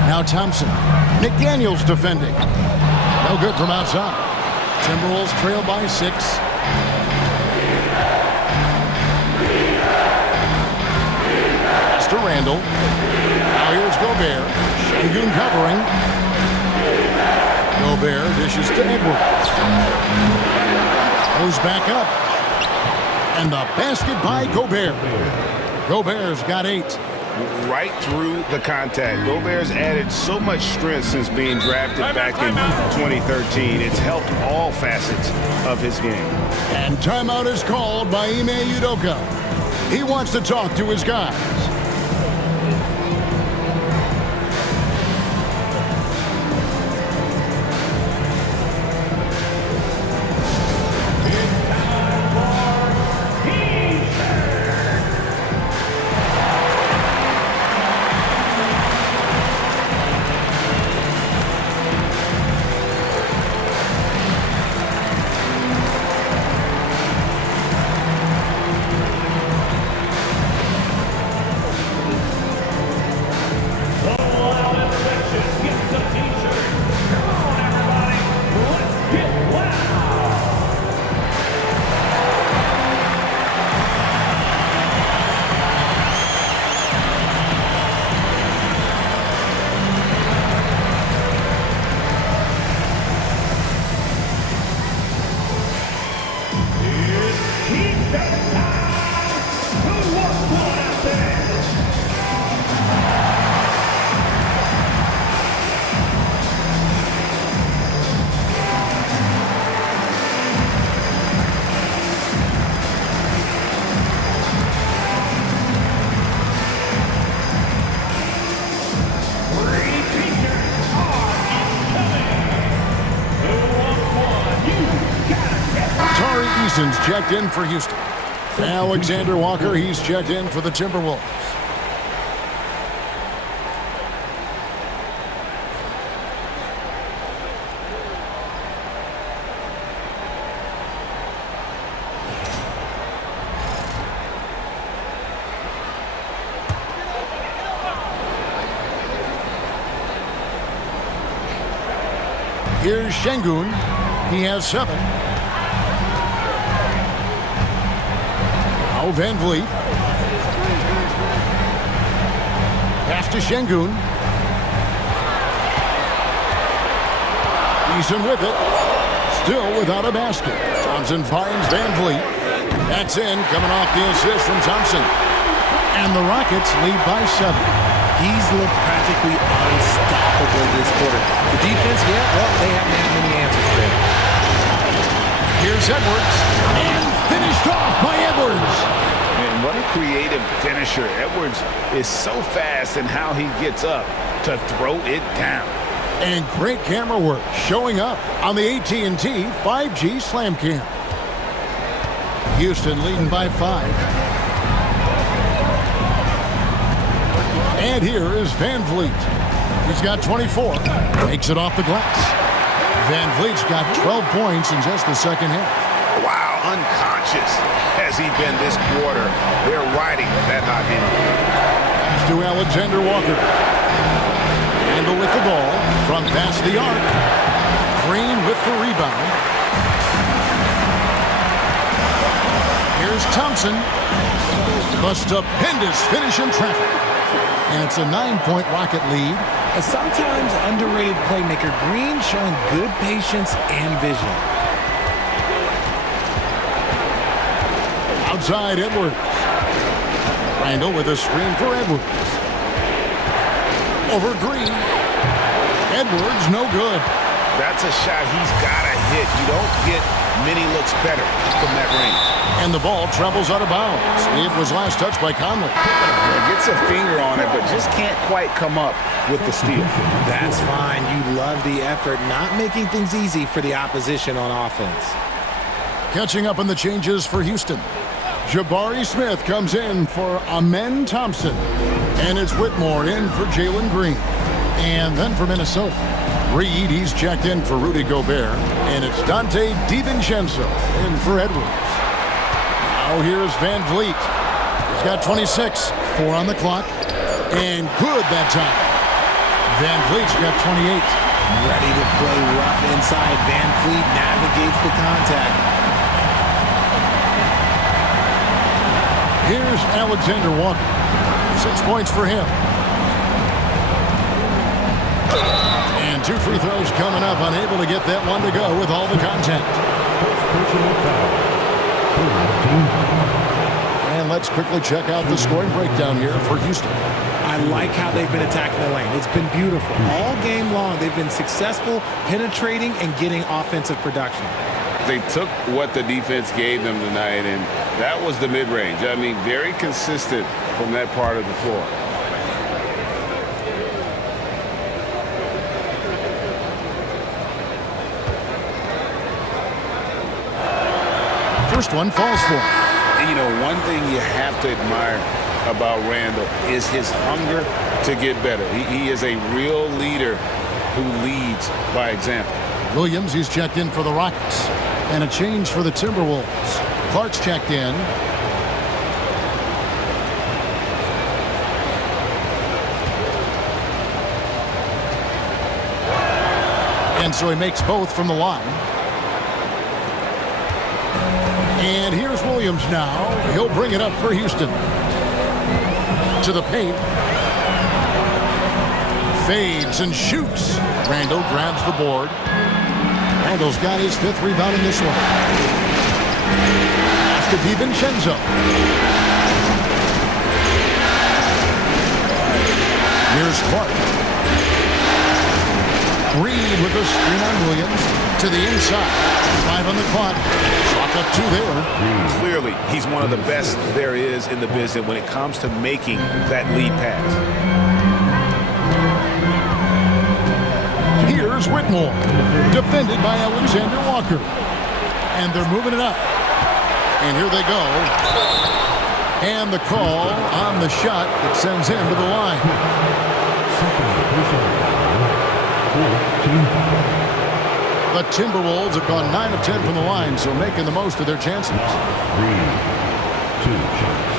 Now Thompson. McDaniels defending. No good from outside. Timberwolves trail by 6. Pass to Randall. Now here's Gobert. Şengün covering. Gobert dishes to Edwards. Goes back up. And the basket by Gobert. Gobert's got 8. Right through the contact. Gobert's added so much strength since being drafted back in 2013. It's helped all facets of his game. And timeout is called by Ime Udoka. He wants to talk to his guys. Eason's checked in for Houston. Alexander Walker, he's checked in for the Timberwolves. Here's Şengün. He has 7. Now Van Vliet. Pass to Şengün. Eason with it. Still without a basket. Thompson finds Van Vliet. That's in, coming off the assist from Thompson. And the Rockets lead by 7. He's looked practically unstoppable this quarter. The defense, yeah, well, they haven't had many answers for him. Here's Edwards. And finished off by Edwards. Man, what a creative finisher. Edwards is so fast in how he gets up to throw it down. And great camera work showing up on the AT&T 5G Slam Cam. Houston leading by 5. And here is Van Vliet. He's got 24. Makes it off the glass. Van Vliet's got 12 points in just the second half. Wow, unconscious has he been this quarter. They're riding that hot hand. Pass to Alexander Walker. Handle with the ball from past the arc. Green with the rebound. Here's Thompson. The stupendous finish in traffic. And it's a 9-point Rocket lead. A sometimes underrated playmaker, Green showing good patience and vision. Outside Edwards. Randall with a screen for Edwards. Over Green. Edwards, no good. That's a shot he's got to hit. You don't get many looks better from that range. And the ball travels out of bounds. It was last touched by Conley. Gets a finger on it, but just can't quite come up with the steal. That's fine. You love the effort, not making things easy for the opposition on offense. Catching up on the changes for Houston. Jabari Smith comes in for Amen Thompson. And it's Whitmore in for Jalen Green. And then for Minnesota, Reed, he's checked in for Rudy Gobert. And it's Dante DiVincenzo in for Edwards. Now here's Van Vliet. He's got 26, 4 on the clock. And good that time. Van Vliet's got 28. Ready to play rough inside. Van Vliet navigates the contact. Here's Alexander Walker. 6 points for him. And 2 free throws coming up. Unable to get that one to go with all the contact. And let's quickly check out the scoring breakdown here for Houston. I like how they've been attacking the lane. It's been beautiful. All game long, they've been successful penetrating and getting offensive production. They took what the defense gave them tonight, and that was the mid-range. I mean, very consistent from that part of the floor. First one falls for him. And, you know, one thing you have to admire about Randall is his hunger to get better. He is a real leader who leads by example. Williams, he's checked in for the Rockets. And a change for the Timberwolves. Clark's checked in. And so he makes both from the line. And here's Williams now. He'll bring it up for Houston. To the paint. Fades and shoots. Randall grabs the board. Randall's got his 5th rebound in this one. Pass to DiVincenzo. Here's Clark. Reed with the screen on Williams. To the inside. 5 on the clock. Clock up 2 there. Clearly, he's one of the best there is in the business when it comes to making that lead pass. Here's Whitmore, defended by Alexander Walker. And they're moving it up. And here they go. And the call on the shot that sends him to the line. The Timberwolves have gone 9 of 10 from the line, so making the most of their chances. 3, 2 shots.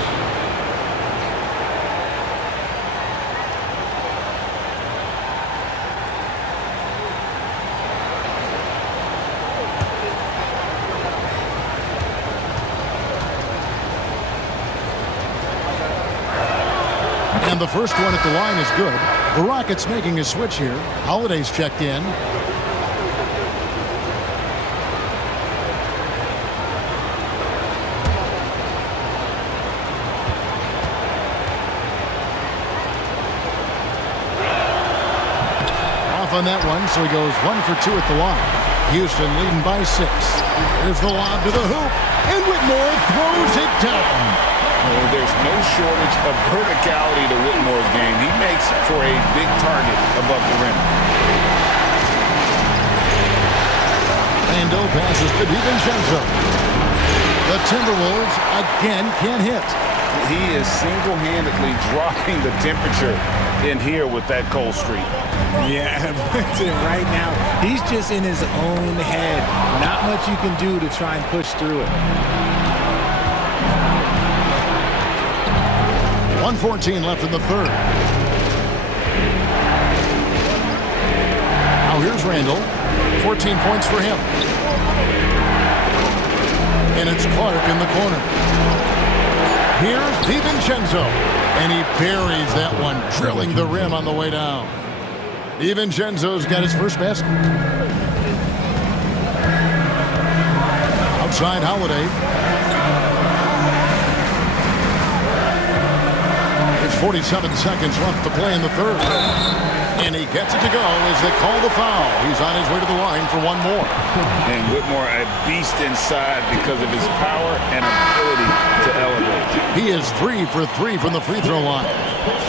the first one at the line is good. The Rockets making a switch here. Holiday's checked in. Off on that one, so he goes 1 for 2 at the line. Houston leading by 6. Here's the lob to the hoop, and Whitmore throws it down. There's no shortage of verticality to Whitmore's game. He makes for a big target above the rim. Rando passes to DiVincenzo. The Timberwolves again can't hit. He is single-handedly dropping the temperature in here with that cold streak. Yeah, right now, he's just in his own head. Not much you can do to try and push through it. 1:14 left in the third. Now here's Randall. 14 points for him. And it's Clark in the corner. Here's DiVincenzo. And he buries that one, drilling the rim on the way down. DiVincenzo's got his first basket. Outside Holiday. There's 47 seconds left to play in the third. And he gets it to go as they call the foul. He's on his way to the line for one more. And Whitmore a beast inside because of his power and ability to elevate. He is 3 for 3 from the free throw line.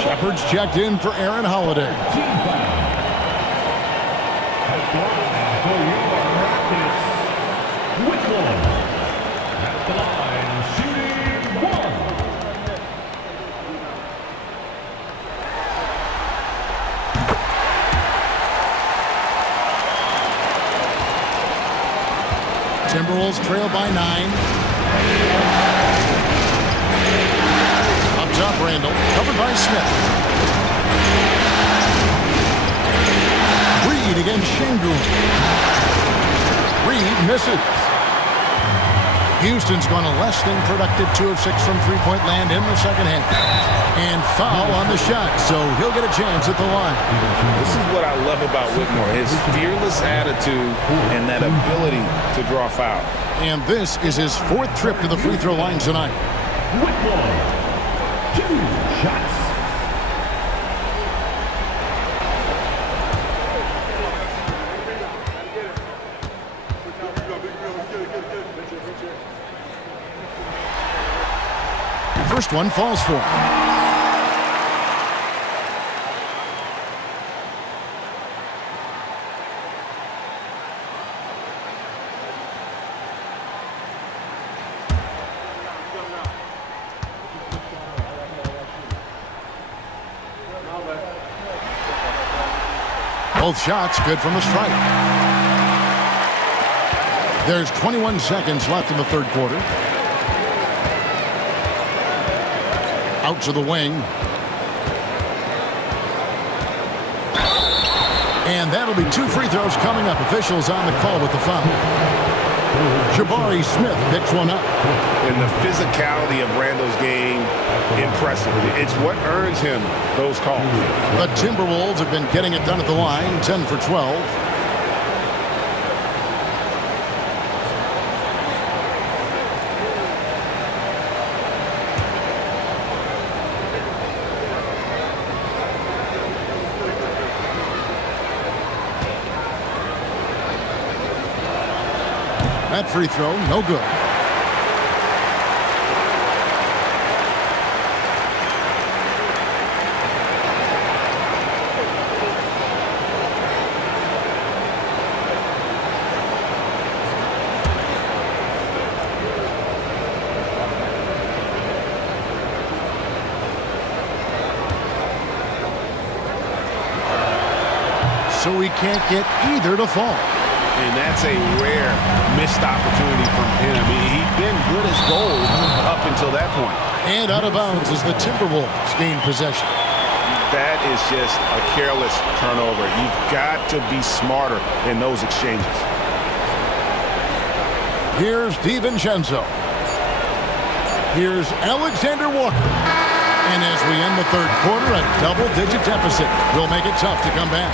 Shepard's checked in for Aaron Holiday. Timberwolves trail by 9. Up top, Randall, covered by Smith. Reed against Şengün. Reed misses. Houston's gone a less than productive 2 of 6 from three-point land in the second half. And foul on the shot, so he'll get a chance at the line. This is what I love about Whitmore, his fearless attitude and that ability to draw foul. And this is his 4th trip to the free throw line tonight. Whitmore, 2 shots. First one falls for him. Both shots good from the stripe. There's 21 seconds left in the third quarter. Out to the wing. And that'll be 2 free throws coming up. Officials on the call with the foul. Jabari Smith picks one up. And the physicality of Randall's game, impressive. It's what earns him those calls. The Timberwolves have been getting it done at the line, 10 for 12. That free throw, no good. So we can't get either to fall. And that's a rare missed opportunity from him. He'd been good as gold up until that point. And out of bounds as the Timberwolves gain possession. That is just a careless turnover. You've got to be smarter in those exchanges. Here's DiVincenzo. Here's Alexander Walker. And as we end the third quarter, a double-digit deficit will make it tough to come back.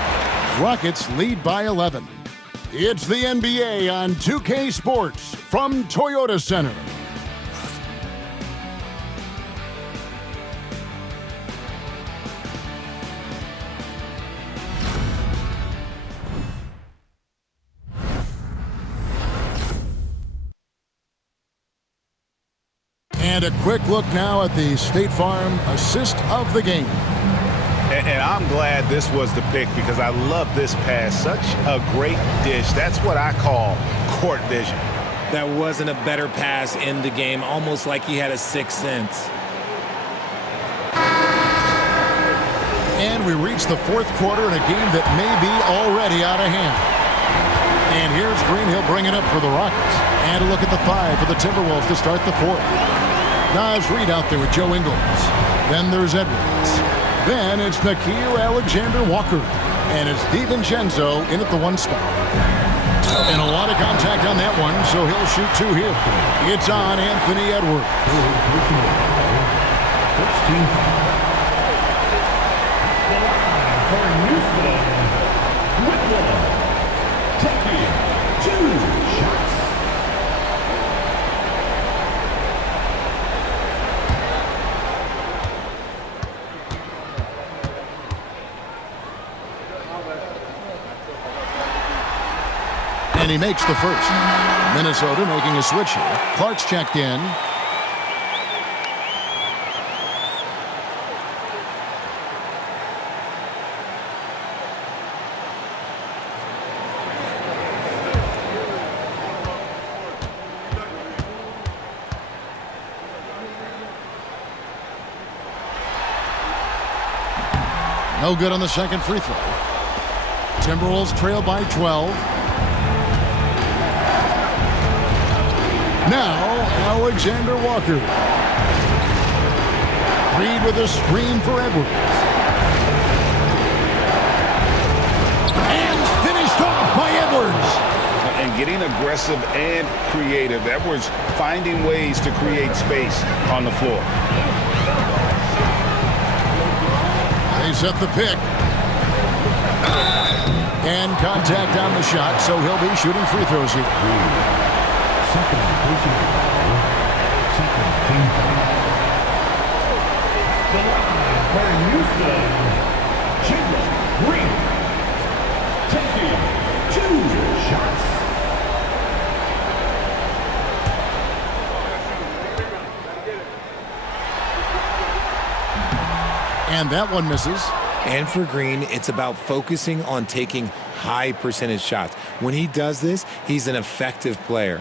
Rockets lead by 11. It's the NBA on 2K Sports from Toyota Center. And a quick look now at the State Farm assist of the game. And I'm glad this was the pick because I love this pass. Such a great dish. That's what I call court vision. That wasn't a better pass in the game, almost like he had a sixth sense. And we reach the fourth quarter in a game that may be already out of hand. And here's Green. He'll bring it up for the Rockets. And a look at the 5 for the Timberwolves to start the fourth. Nas Reed out there with Joe Ingles. Then there's Edwards. Then it's Nickeil Alexander-Walker. And it's DiVincenzo in at the 1 spot. And a lot of contact on that one, so he'll shoot 2 here. It's on Anthony Edwards. For Houston, Whitmore, taking 2 shots. And he makes the first. Minnesota making a switch here. Clark's checked in. No good on the second free throw. Timberwolves trail by 12. Now, Alexander Walker. Reed with a screen for Edwards. And finished off by Edwards. And getting aggressive and creative. Edwards finding ways to create space on the floor. They set the pick. And contact on the shot, so he'll be shooting free throws here. Second team foul. The line for Houston, Jalen Green, taking 2 shots. And that one misses. And for Green, it's about focusing on taking high percentage shots. When he does this, he's an effective player.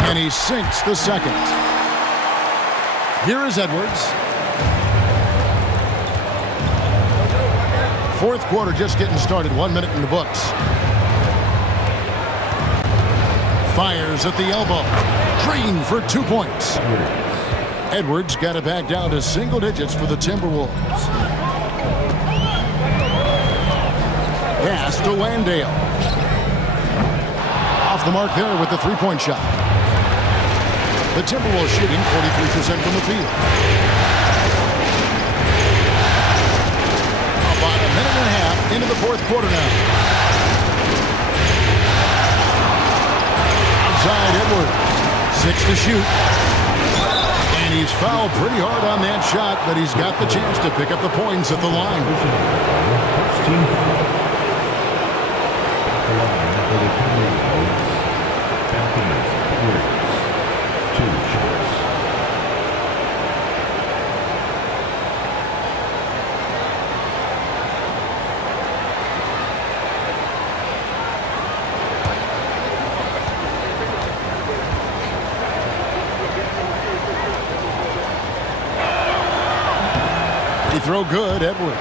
And he sinks the second. Here is Edwards. Fourth quarter just getting started. 1 minute in the books. Fires at the elbow. Green for 2 points. Edwards got it back down to single digits for the Timberwolves. Pass to Landale. Off the mark there with the three-point shot. The Timberwolves shooting 43% from the field. About a minute and a half into the fourth quarter now. Outside Edwards. 6 to shoot. And he's fouled pretty hard on that shot, but he's got the chance to pick up the points at the line. First team foul. The line for the Timberwolves, Anthony Edwards. 2 shots. They throw good, Edwards.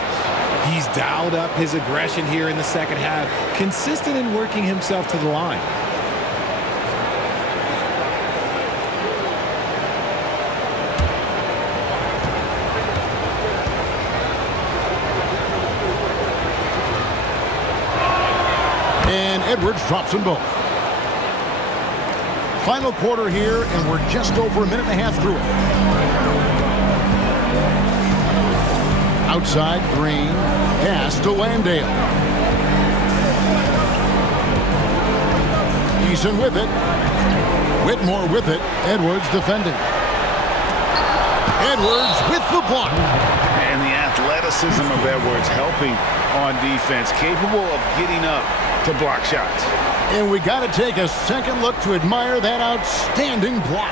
He's dialed up his aggression here in the second half, consistent in working himself to the line. Edwards drops them both. Final quarter here, and we're just over a minute and a half through it. Outside, Green. Pass to Landale. Eason with it. Whitmore with it. Edwards defending. Edwards with the block. And the athleticism of Edwards helping on defense, capable of getting up to block shots. And we got to take a second look to admire that outstanding block.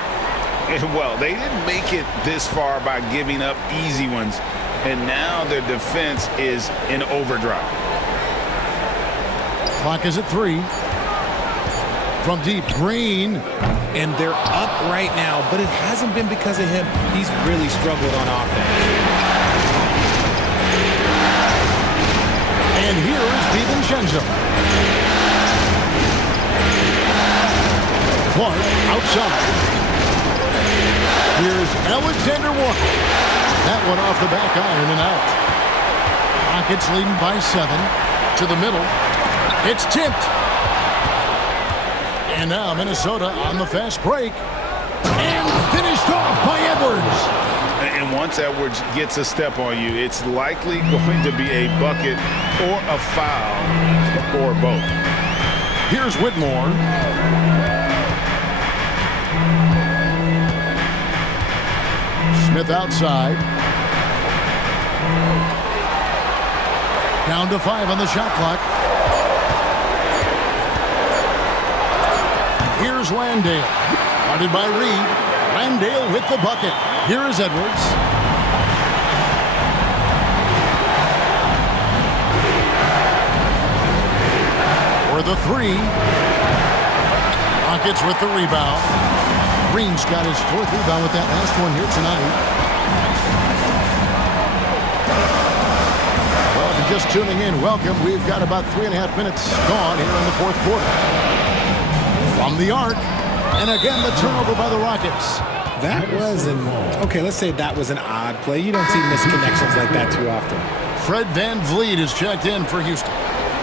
And well, they didn't make it this far by giving up easy ones, and now their defense is in overdrive. Clock is at 3. From deep, Green. And they're up right now, but it hasn't been because of him. He's really struggled on offense. And here is DiVincenzo. Clark outside. Here's Alexander Walker. That one off the back iron and out. Rockets leading by 7. To the middle. It's tipped. And now Minnesota on the fast break. And finished off by Edwards. And once Edwards gets a step on you, it's likely going to be a bucket or a foul or both. Here's Whitmore. Smith outside. Down to 5 on the shot clock. Here's Landale. Guarded by Reed. Landale with the bucket. Here is Edwards. For the 3. Rockets with the rebound. Green's got his 4th rebound with that last one here tonight. Well, if you're just tuning in, welcome. We've got about 3.5 minutes gone here in the 4th quarter. From the arc, and again the turnover by the Rockets. That was let's say that was an odd play. You don't see misconnections like that too often. Fred VanVleet is checked in for Houston.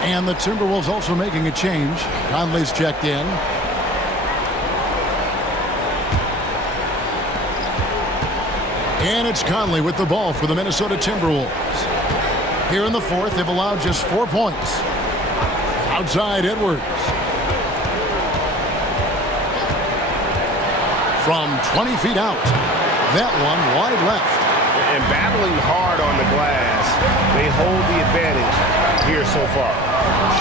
And the Timberwolves also making a change. Conley's checked in. And it's Conley with the ball for the Minnesota Timberwolves. Here in the 4th, they've allowed just 4 points. Outside, Edwards. From 20 feet out. That one wide left. And battling hard on the glass, they hold the advantage here so far.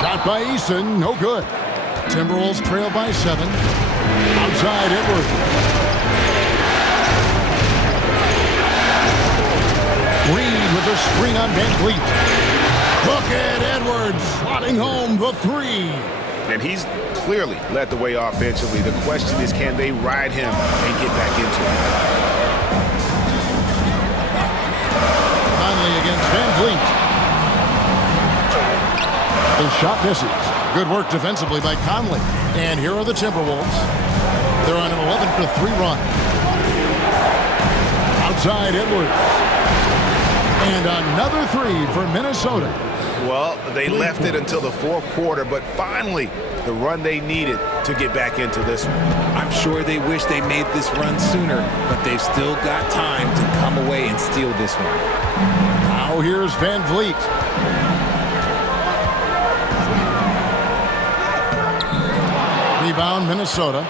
Shot by Eason, no good. Timberwolves trail by 7. Outside, Edwards. Reed with a screen on VanVleet. Look at Edwards slotting home the 3. And he's clearly led the way offensively. The question is, can they ride him and get back into it? Conley against VanVleet. The shot misses. Good work defensively by Conley. And here are the Timberwolves. They're on an 11-3 run. Outside Edwards. And another 3 for Minnesota. Well, they left it until the 4th quarter, but finally the run they needed to get back into this one. I'm sure they wish they made this run sooner, but they've still got time to come away and steal this one. Now here's VanVleet. Rebound, Minnesota.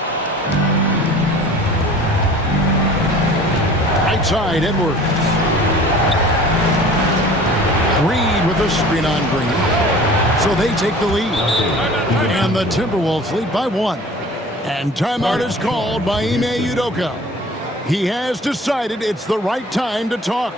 Right side, Edwards. Reed with a screen on Green. So they take the lead. And the Timberwolves lead by 1. And timeout is called by Ime Udoka. He has decided it's the right time to talk.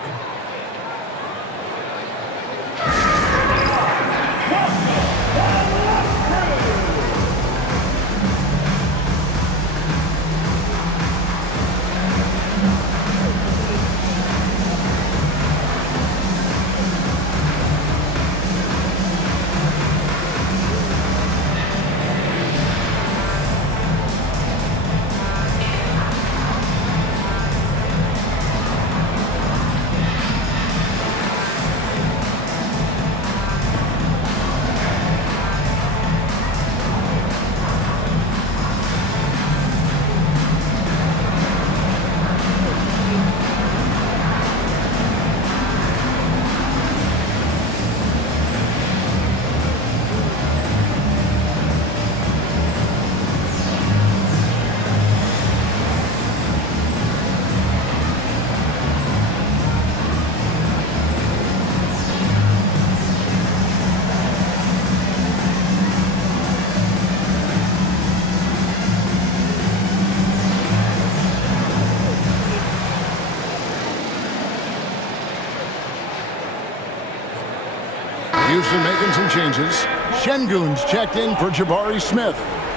Houston making some changes. Şengün's checked in for Jabari Smith.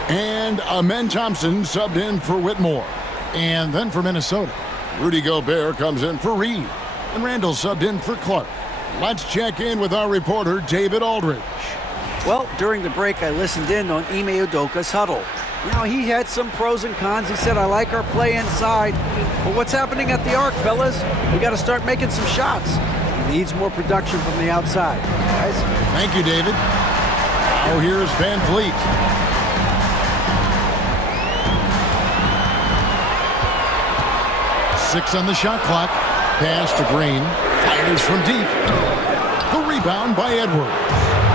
And Amen Thompson subbed in for Whitmore. And then for Minnesota, Rudy Gobert comes in for Reed. And Randall subbed in for Clark. Let's check in with our reporter, David Aldridge. Well, during the break, I listened in on Ime Udoka's huddle. You know, he had some pros and cons. He said, I like our play inside. But what's happening at the arc, fellas? We got to start making some shots. He needs more production from the outside. Guys? Thank you, David. Now here's Van Vliet. Six on the shot clock. Pass to Green. Fires from deep. The rebound by Edwards.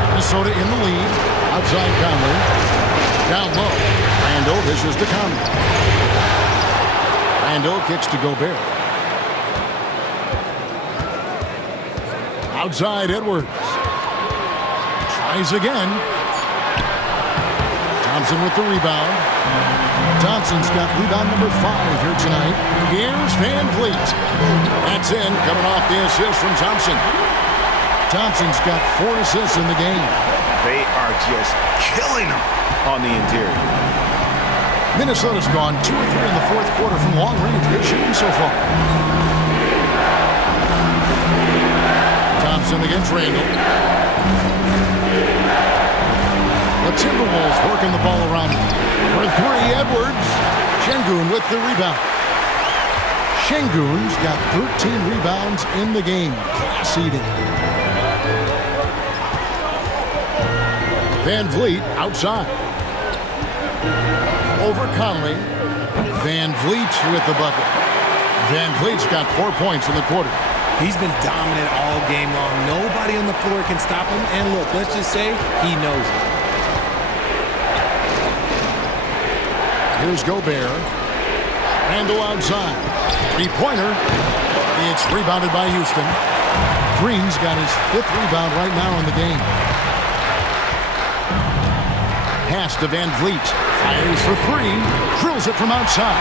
Minnesota in the lead. Outside Conley. Down low. Randall dishes to Conley. Randall kicks to Gobert. Outside Edwards. Tries again. Thompson with the rebound. Thompson's got rebound number 5 here tonight. Here's Van Vliet. That's in, coming off the assist from Thompson. Thompson's got 4 assists in the game. They are just killing them on the interior. Minnesota's gone 2 or 3 in the fourth quarter from long range. Good shooting so far. Thompson against Randall. The Timberwolves working the ball around him. For 3, Edwards. Şengün with the rebound. Şengün's got 13 rebounds in the game. Class eating. Van Vliet outside. Over Conley. Van Vliet with the bucket. Van Vliet's got 4 points in the quarter. He's been dominant all game long. Nobody on the floor can stop him. And look, let's just say he knows it. Here's Gobert. Randall outside. 3-pointer. It's rebounded by Houston. Green's got his 5th rebound right now in the game. Pass to Van Vliet. Fires for 3. Drills it from outside.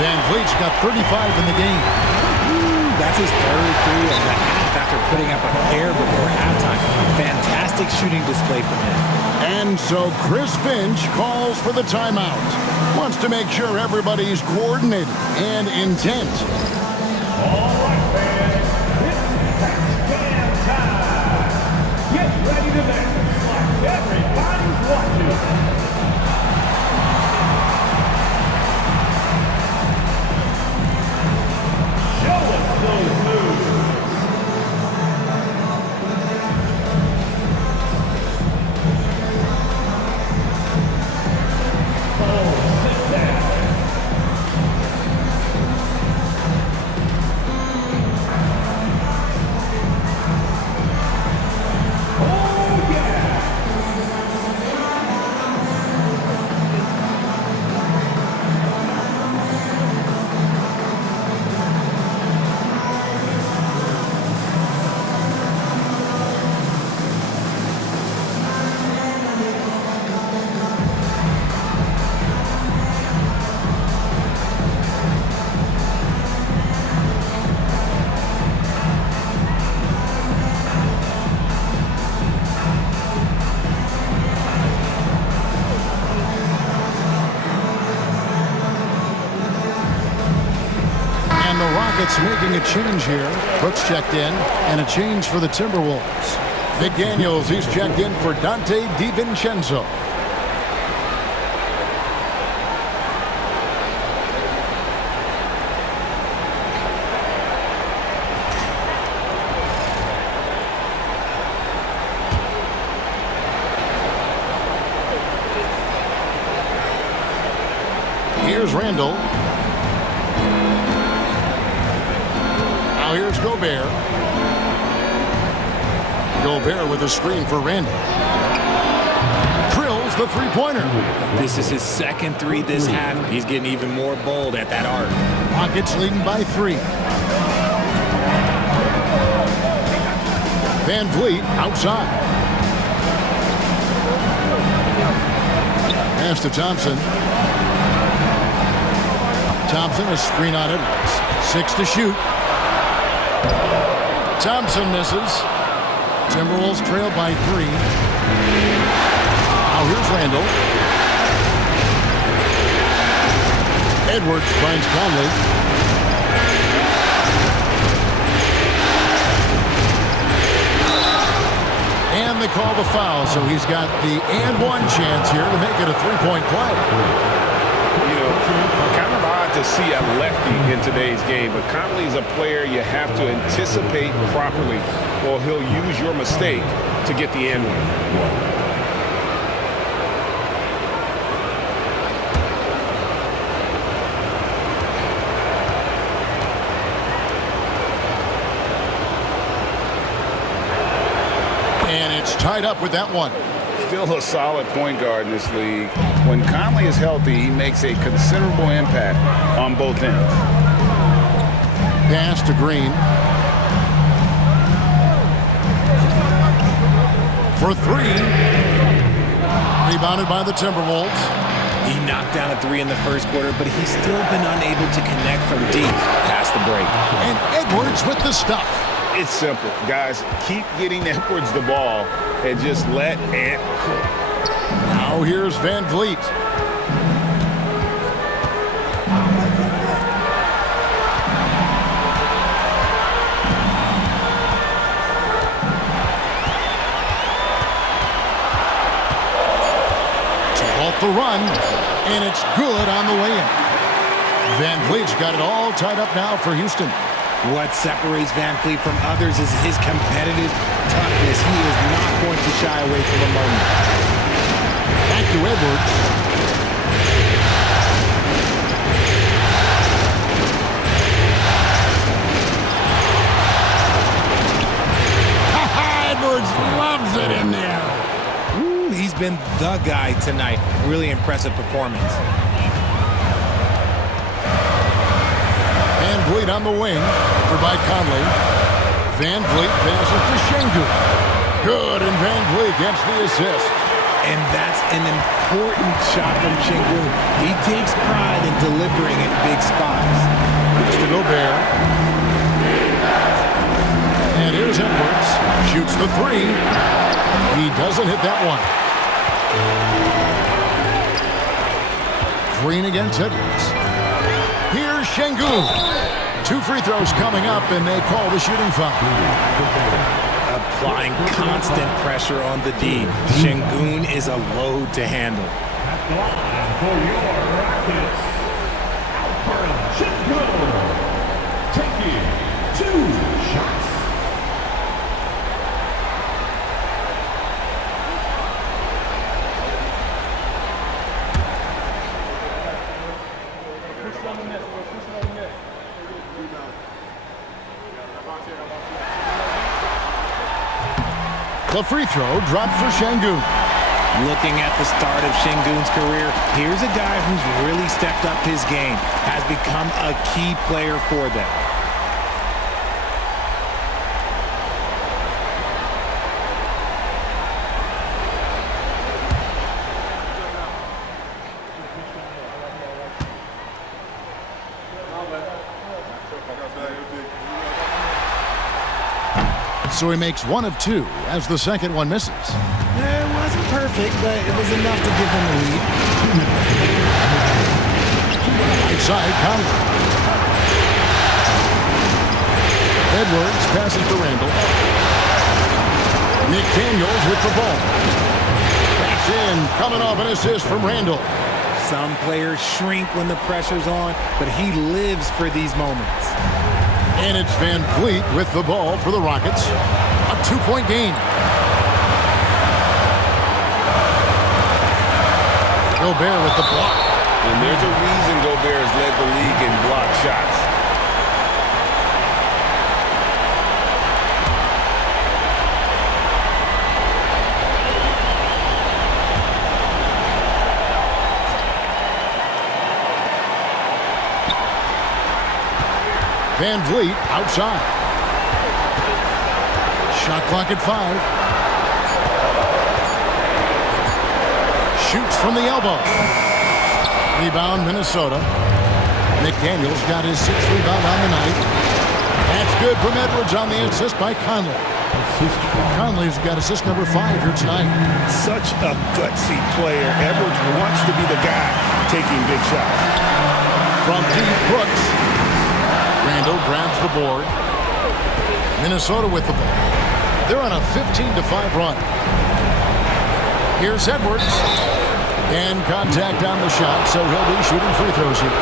Van Vliet's got 35 in the game. That's his 3rd three of the half after putting up a pair before halftime. Fantastic shooting display from him. And so Chris Finch calls for the timeout. Wants to make sure everybody's coordinated and intent. All right, fans, it's touchdown time. Get ready to dance like everybody's watching. Show us those moves. Rockets making a change here. Brooks checked in, and a change for the Timberwolves. Vic Daniels, he's checked in for Dante DiVincenzo. Here's Randall. Now here's Gobert. Gobert with a screen for Randall. Drills the three-pointer. This is his 2nd three this half. He's getting even more bold at that arc. Rockets leading by 3. Van Vliet outside. Pass to Thompson. Thompson, a screen on Edwards. 6 to shoot. Thompson misses. Timberwolves trailed by 3. Now here's Randall. Edwards finds Conley. And they call the foul, so he's got the and one chance here to make it a three-point play. You know, kind of odd to see a lefty in today's game, but Conley's a player you have to anticipate properly, or he'll use your mistake to get the and one. Tied up with that one. Still a solid point guard in this league. When Conley is healthy, he makes a considerable impact on both ends. Pass to Green. For 3. Rebounded by the Timberwolves. He knocked down a 3 in the first quarter, but he's still been unable to connect from deep past the break. And Edwards with the stuff. It's simple, guys. Keep getting Edwards the ball and just let Ant cook. Now here's Van Vliet. To halt the run, and it's good on the way in. Van Vliet's got it all tied up now for Houston. What separates Van Vliet from others is his competitive toughness. He is not going to shy away from a moment. Back to Edwards. Edwards loves it in there. Ooh, he's been the guy tonight. Really impressive performance. Van Vliet on the wing for by Conley. Van Vliet passes to Şengün. Good, and Van Vliet gets the assist. And that's an important shot from Şengün. He takes pride in delivering at big spots. It's to Gobert. And here's Edwards. Shoots the 3. He doesn't hit that one. Green against Edwards. Here's Şengün. 2 free throws coming up, and they call the shooting foul. Applying constant pressure on the D. Şengün is a load to handle. At the line for your Rockets, Şengün taking 2 shots. The free throw dropped for Şengün. Looking at the start of Şengün's career, here's a guy who's really stepped up his game, has become a key player for them. So he makes 1 of 2 as the second one misses. It wasn't perfect, but it was enough to give them the lead. Right side, Conley. Edwards passes to Randall. McDaniels with the ball. That's in, coming off an assist from Randall. Some players shrink when the pressure's on, but he lives for these moments. And it's Van Vliet with the ball for the Rockets. A 2-point game. Gobert with the block. And there's a reason Gobert has led the league in block shots. Van Vliet outside. Shot clock at 5. Shoots from the elbow. Rebound, Minnesota. McDaniels got his 6th rebound on the night. That's good from Edwards on the assist by Conley. Conley's got assist number 5 here tonight. Such a gutsy player. Edwards wants to be the guy taking big shots. From deep, Brooks. Randall grabs the board. Minnesota with the ball. They're on a 15-5 run. Here's Edwards. And contact on the shot, so he'll be shooting free throws here.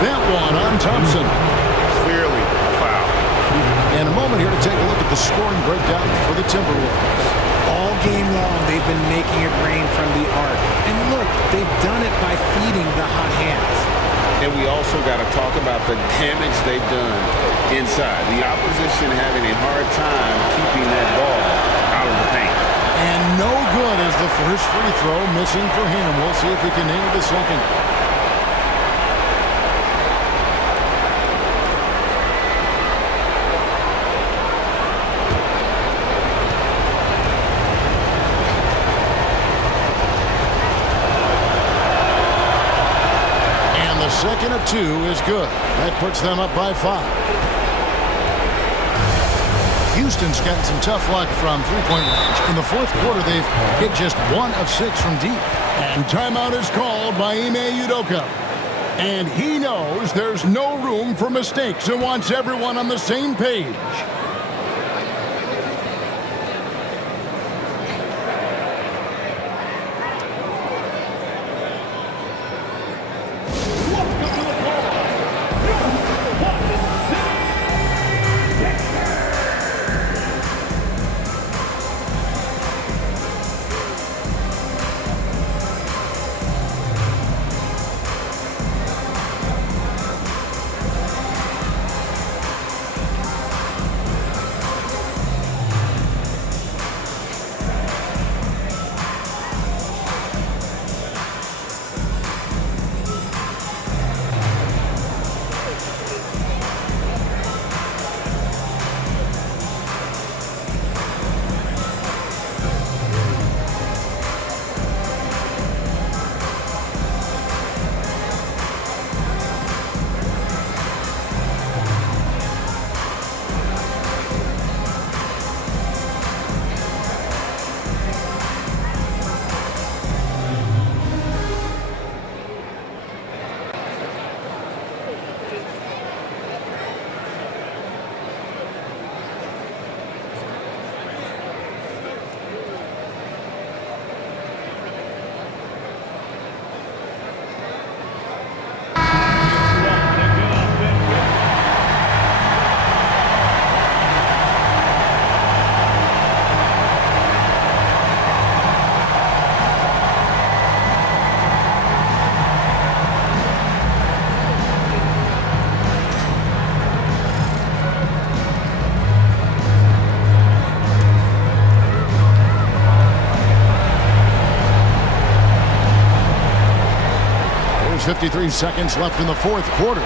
That one on Thompson. Clearly a foul. And a moment here to take a look at the scoring breakdown for the Timberwolves. All game long, they've been making it rain from the arc. And look, they've done it by feeding the hot hands. And we also got to talk about the damage they've done inside. The opposition having a hard time keeping that ball out of the paint. And no good as the first free throw missing for him. We'll see if he can nail the second. And the second of 2 is good. That puts them up by 5. Houston's gotten some tough luck from three-point range. In the fourth quarter, they've hit just 1 of 6 from deep. And timeout is called by Ime Udoka. And he knows there's no room for mistakes and wants everyone on the same page. There's 53 seconds left in the fourth quarter.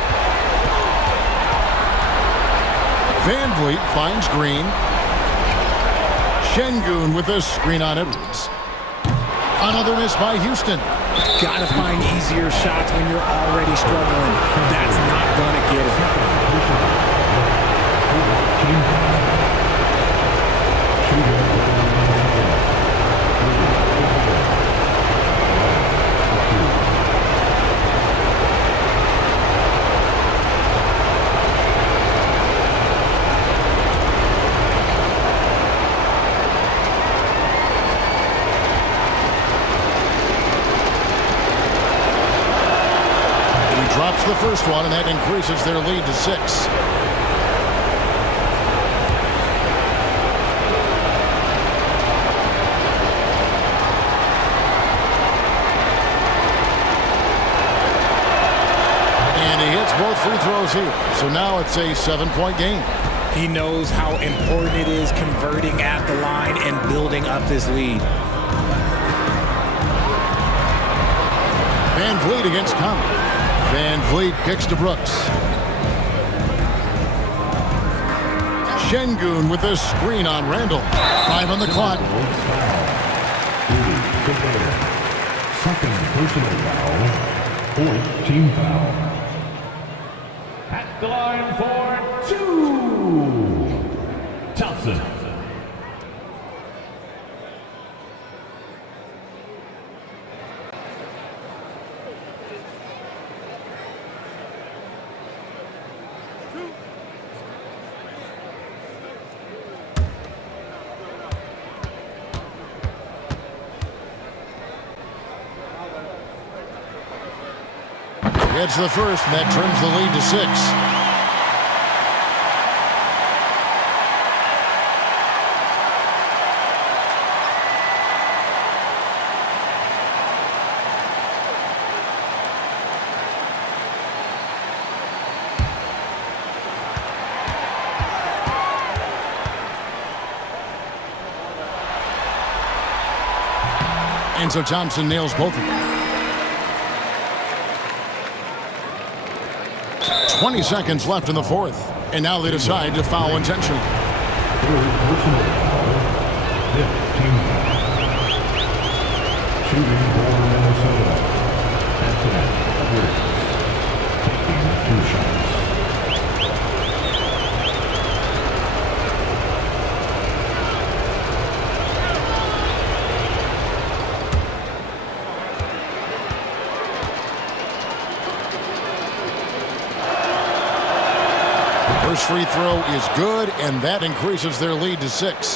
Van Vliet finds Green. Şengün with a screen on Edwards. Another miss by Houston. Gotta find easier shots when you're already struggling. That's not gonna get it. Drops the first one, and that increases their lead to 6. And he hits both free throws here. So now it's a 7-point game. He knows how important it is converting at the line and building up this lead. Van Vliet against Conley. Van Vliet kicks to Brooks. Şengün with a screen on Randall. 5 on the clock. Second personal foul. Fourth team foul. At the line for 2. Thompson. Gets the first, and that trims the lead to 6. And so Thompson nails both of them. 20 seconds left in the fourth. And now they decide to foul intentionally. Shooting for Minnesota. Taking 2 shots. First free throw is good, and that increases their lead to 6.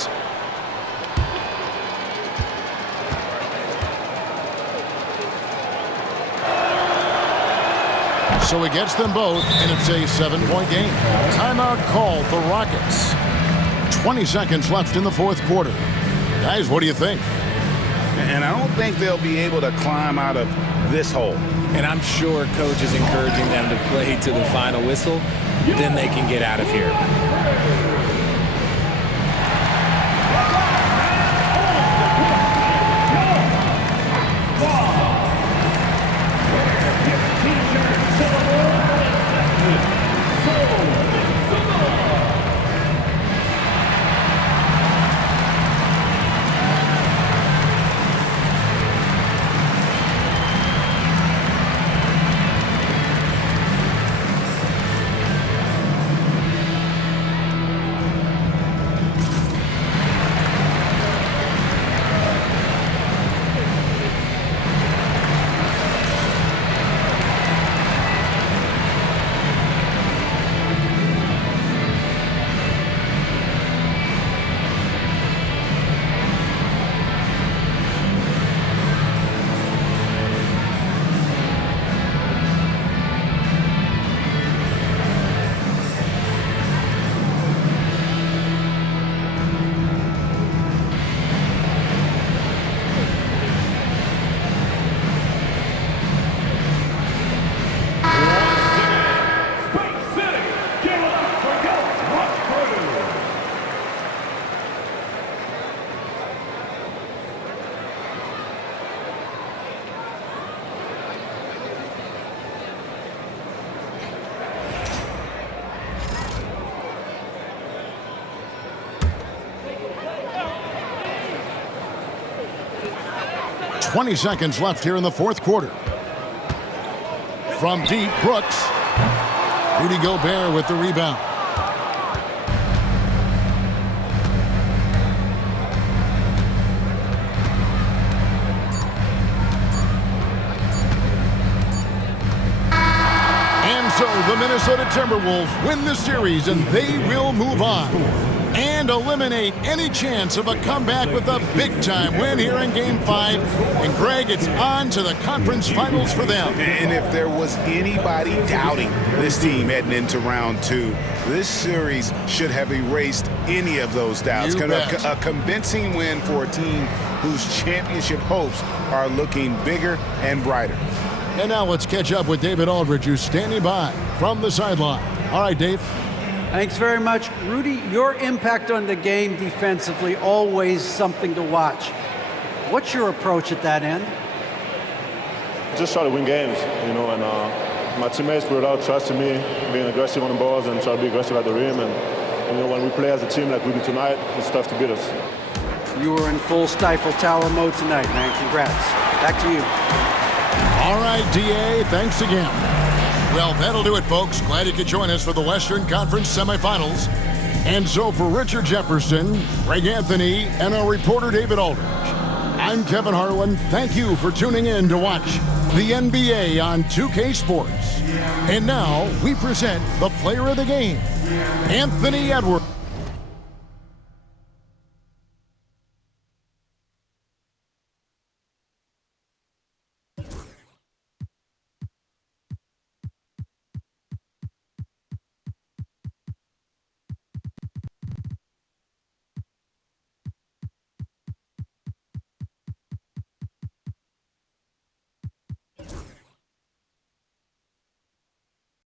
So he gets them both, and it's a 7-point game. Timeout called the Rockets. 20 seconds left in the fourth quarter. Guys, what do you think? And I don't think they'll be able to climb out of this hole. And I'm sure coach is encouraging them to play to the final whistle. Then they can get out of here. .20 seconds left here in the fourth quarter. From deep, Brooks. Rudy Gobert with the rebound. And so the Minnesota Timberwolves win the series, and they will move on and eliminate any chance of a comeback with a big-time win here in Game 5. And, Greg, it's on to the conference finals for them. And if there was anybody doubting this team heading into round 2, this series should have erased any of those doubts. A convincing win for a team whose championship hopes are looking bigger and brighter. And now let's catch up with David Aldridge, who's standing by from the sideline. All right, Dave. Thanks very much. Rudy, your impact on the game defensively, always something to watch. What's your approach at that end? Just try to win games, and my teammates put a lot of trust in me, being aggressive on the balls and try to be aggressive at the rim. And, when we play as a team like we do tonight, it's tough to beat us. You were in full Stifle Tower mode tonight, man. Congrats. Back to you. All right, DA, thanks again. Well, that'll do it, folks. Glad you could join us for the Western Conference Semifinals. And so for Richard Jefferson, Greg Anthony, and our reporter David Aldridge, I'm Kevin Harlan. Thank you for tuning in to watch the NBA on 2K Sports. And now we present the player of the game, Anthony Edwards.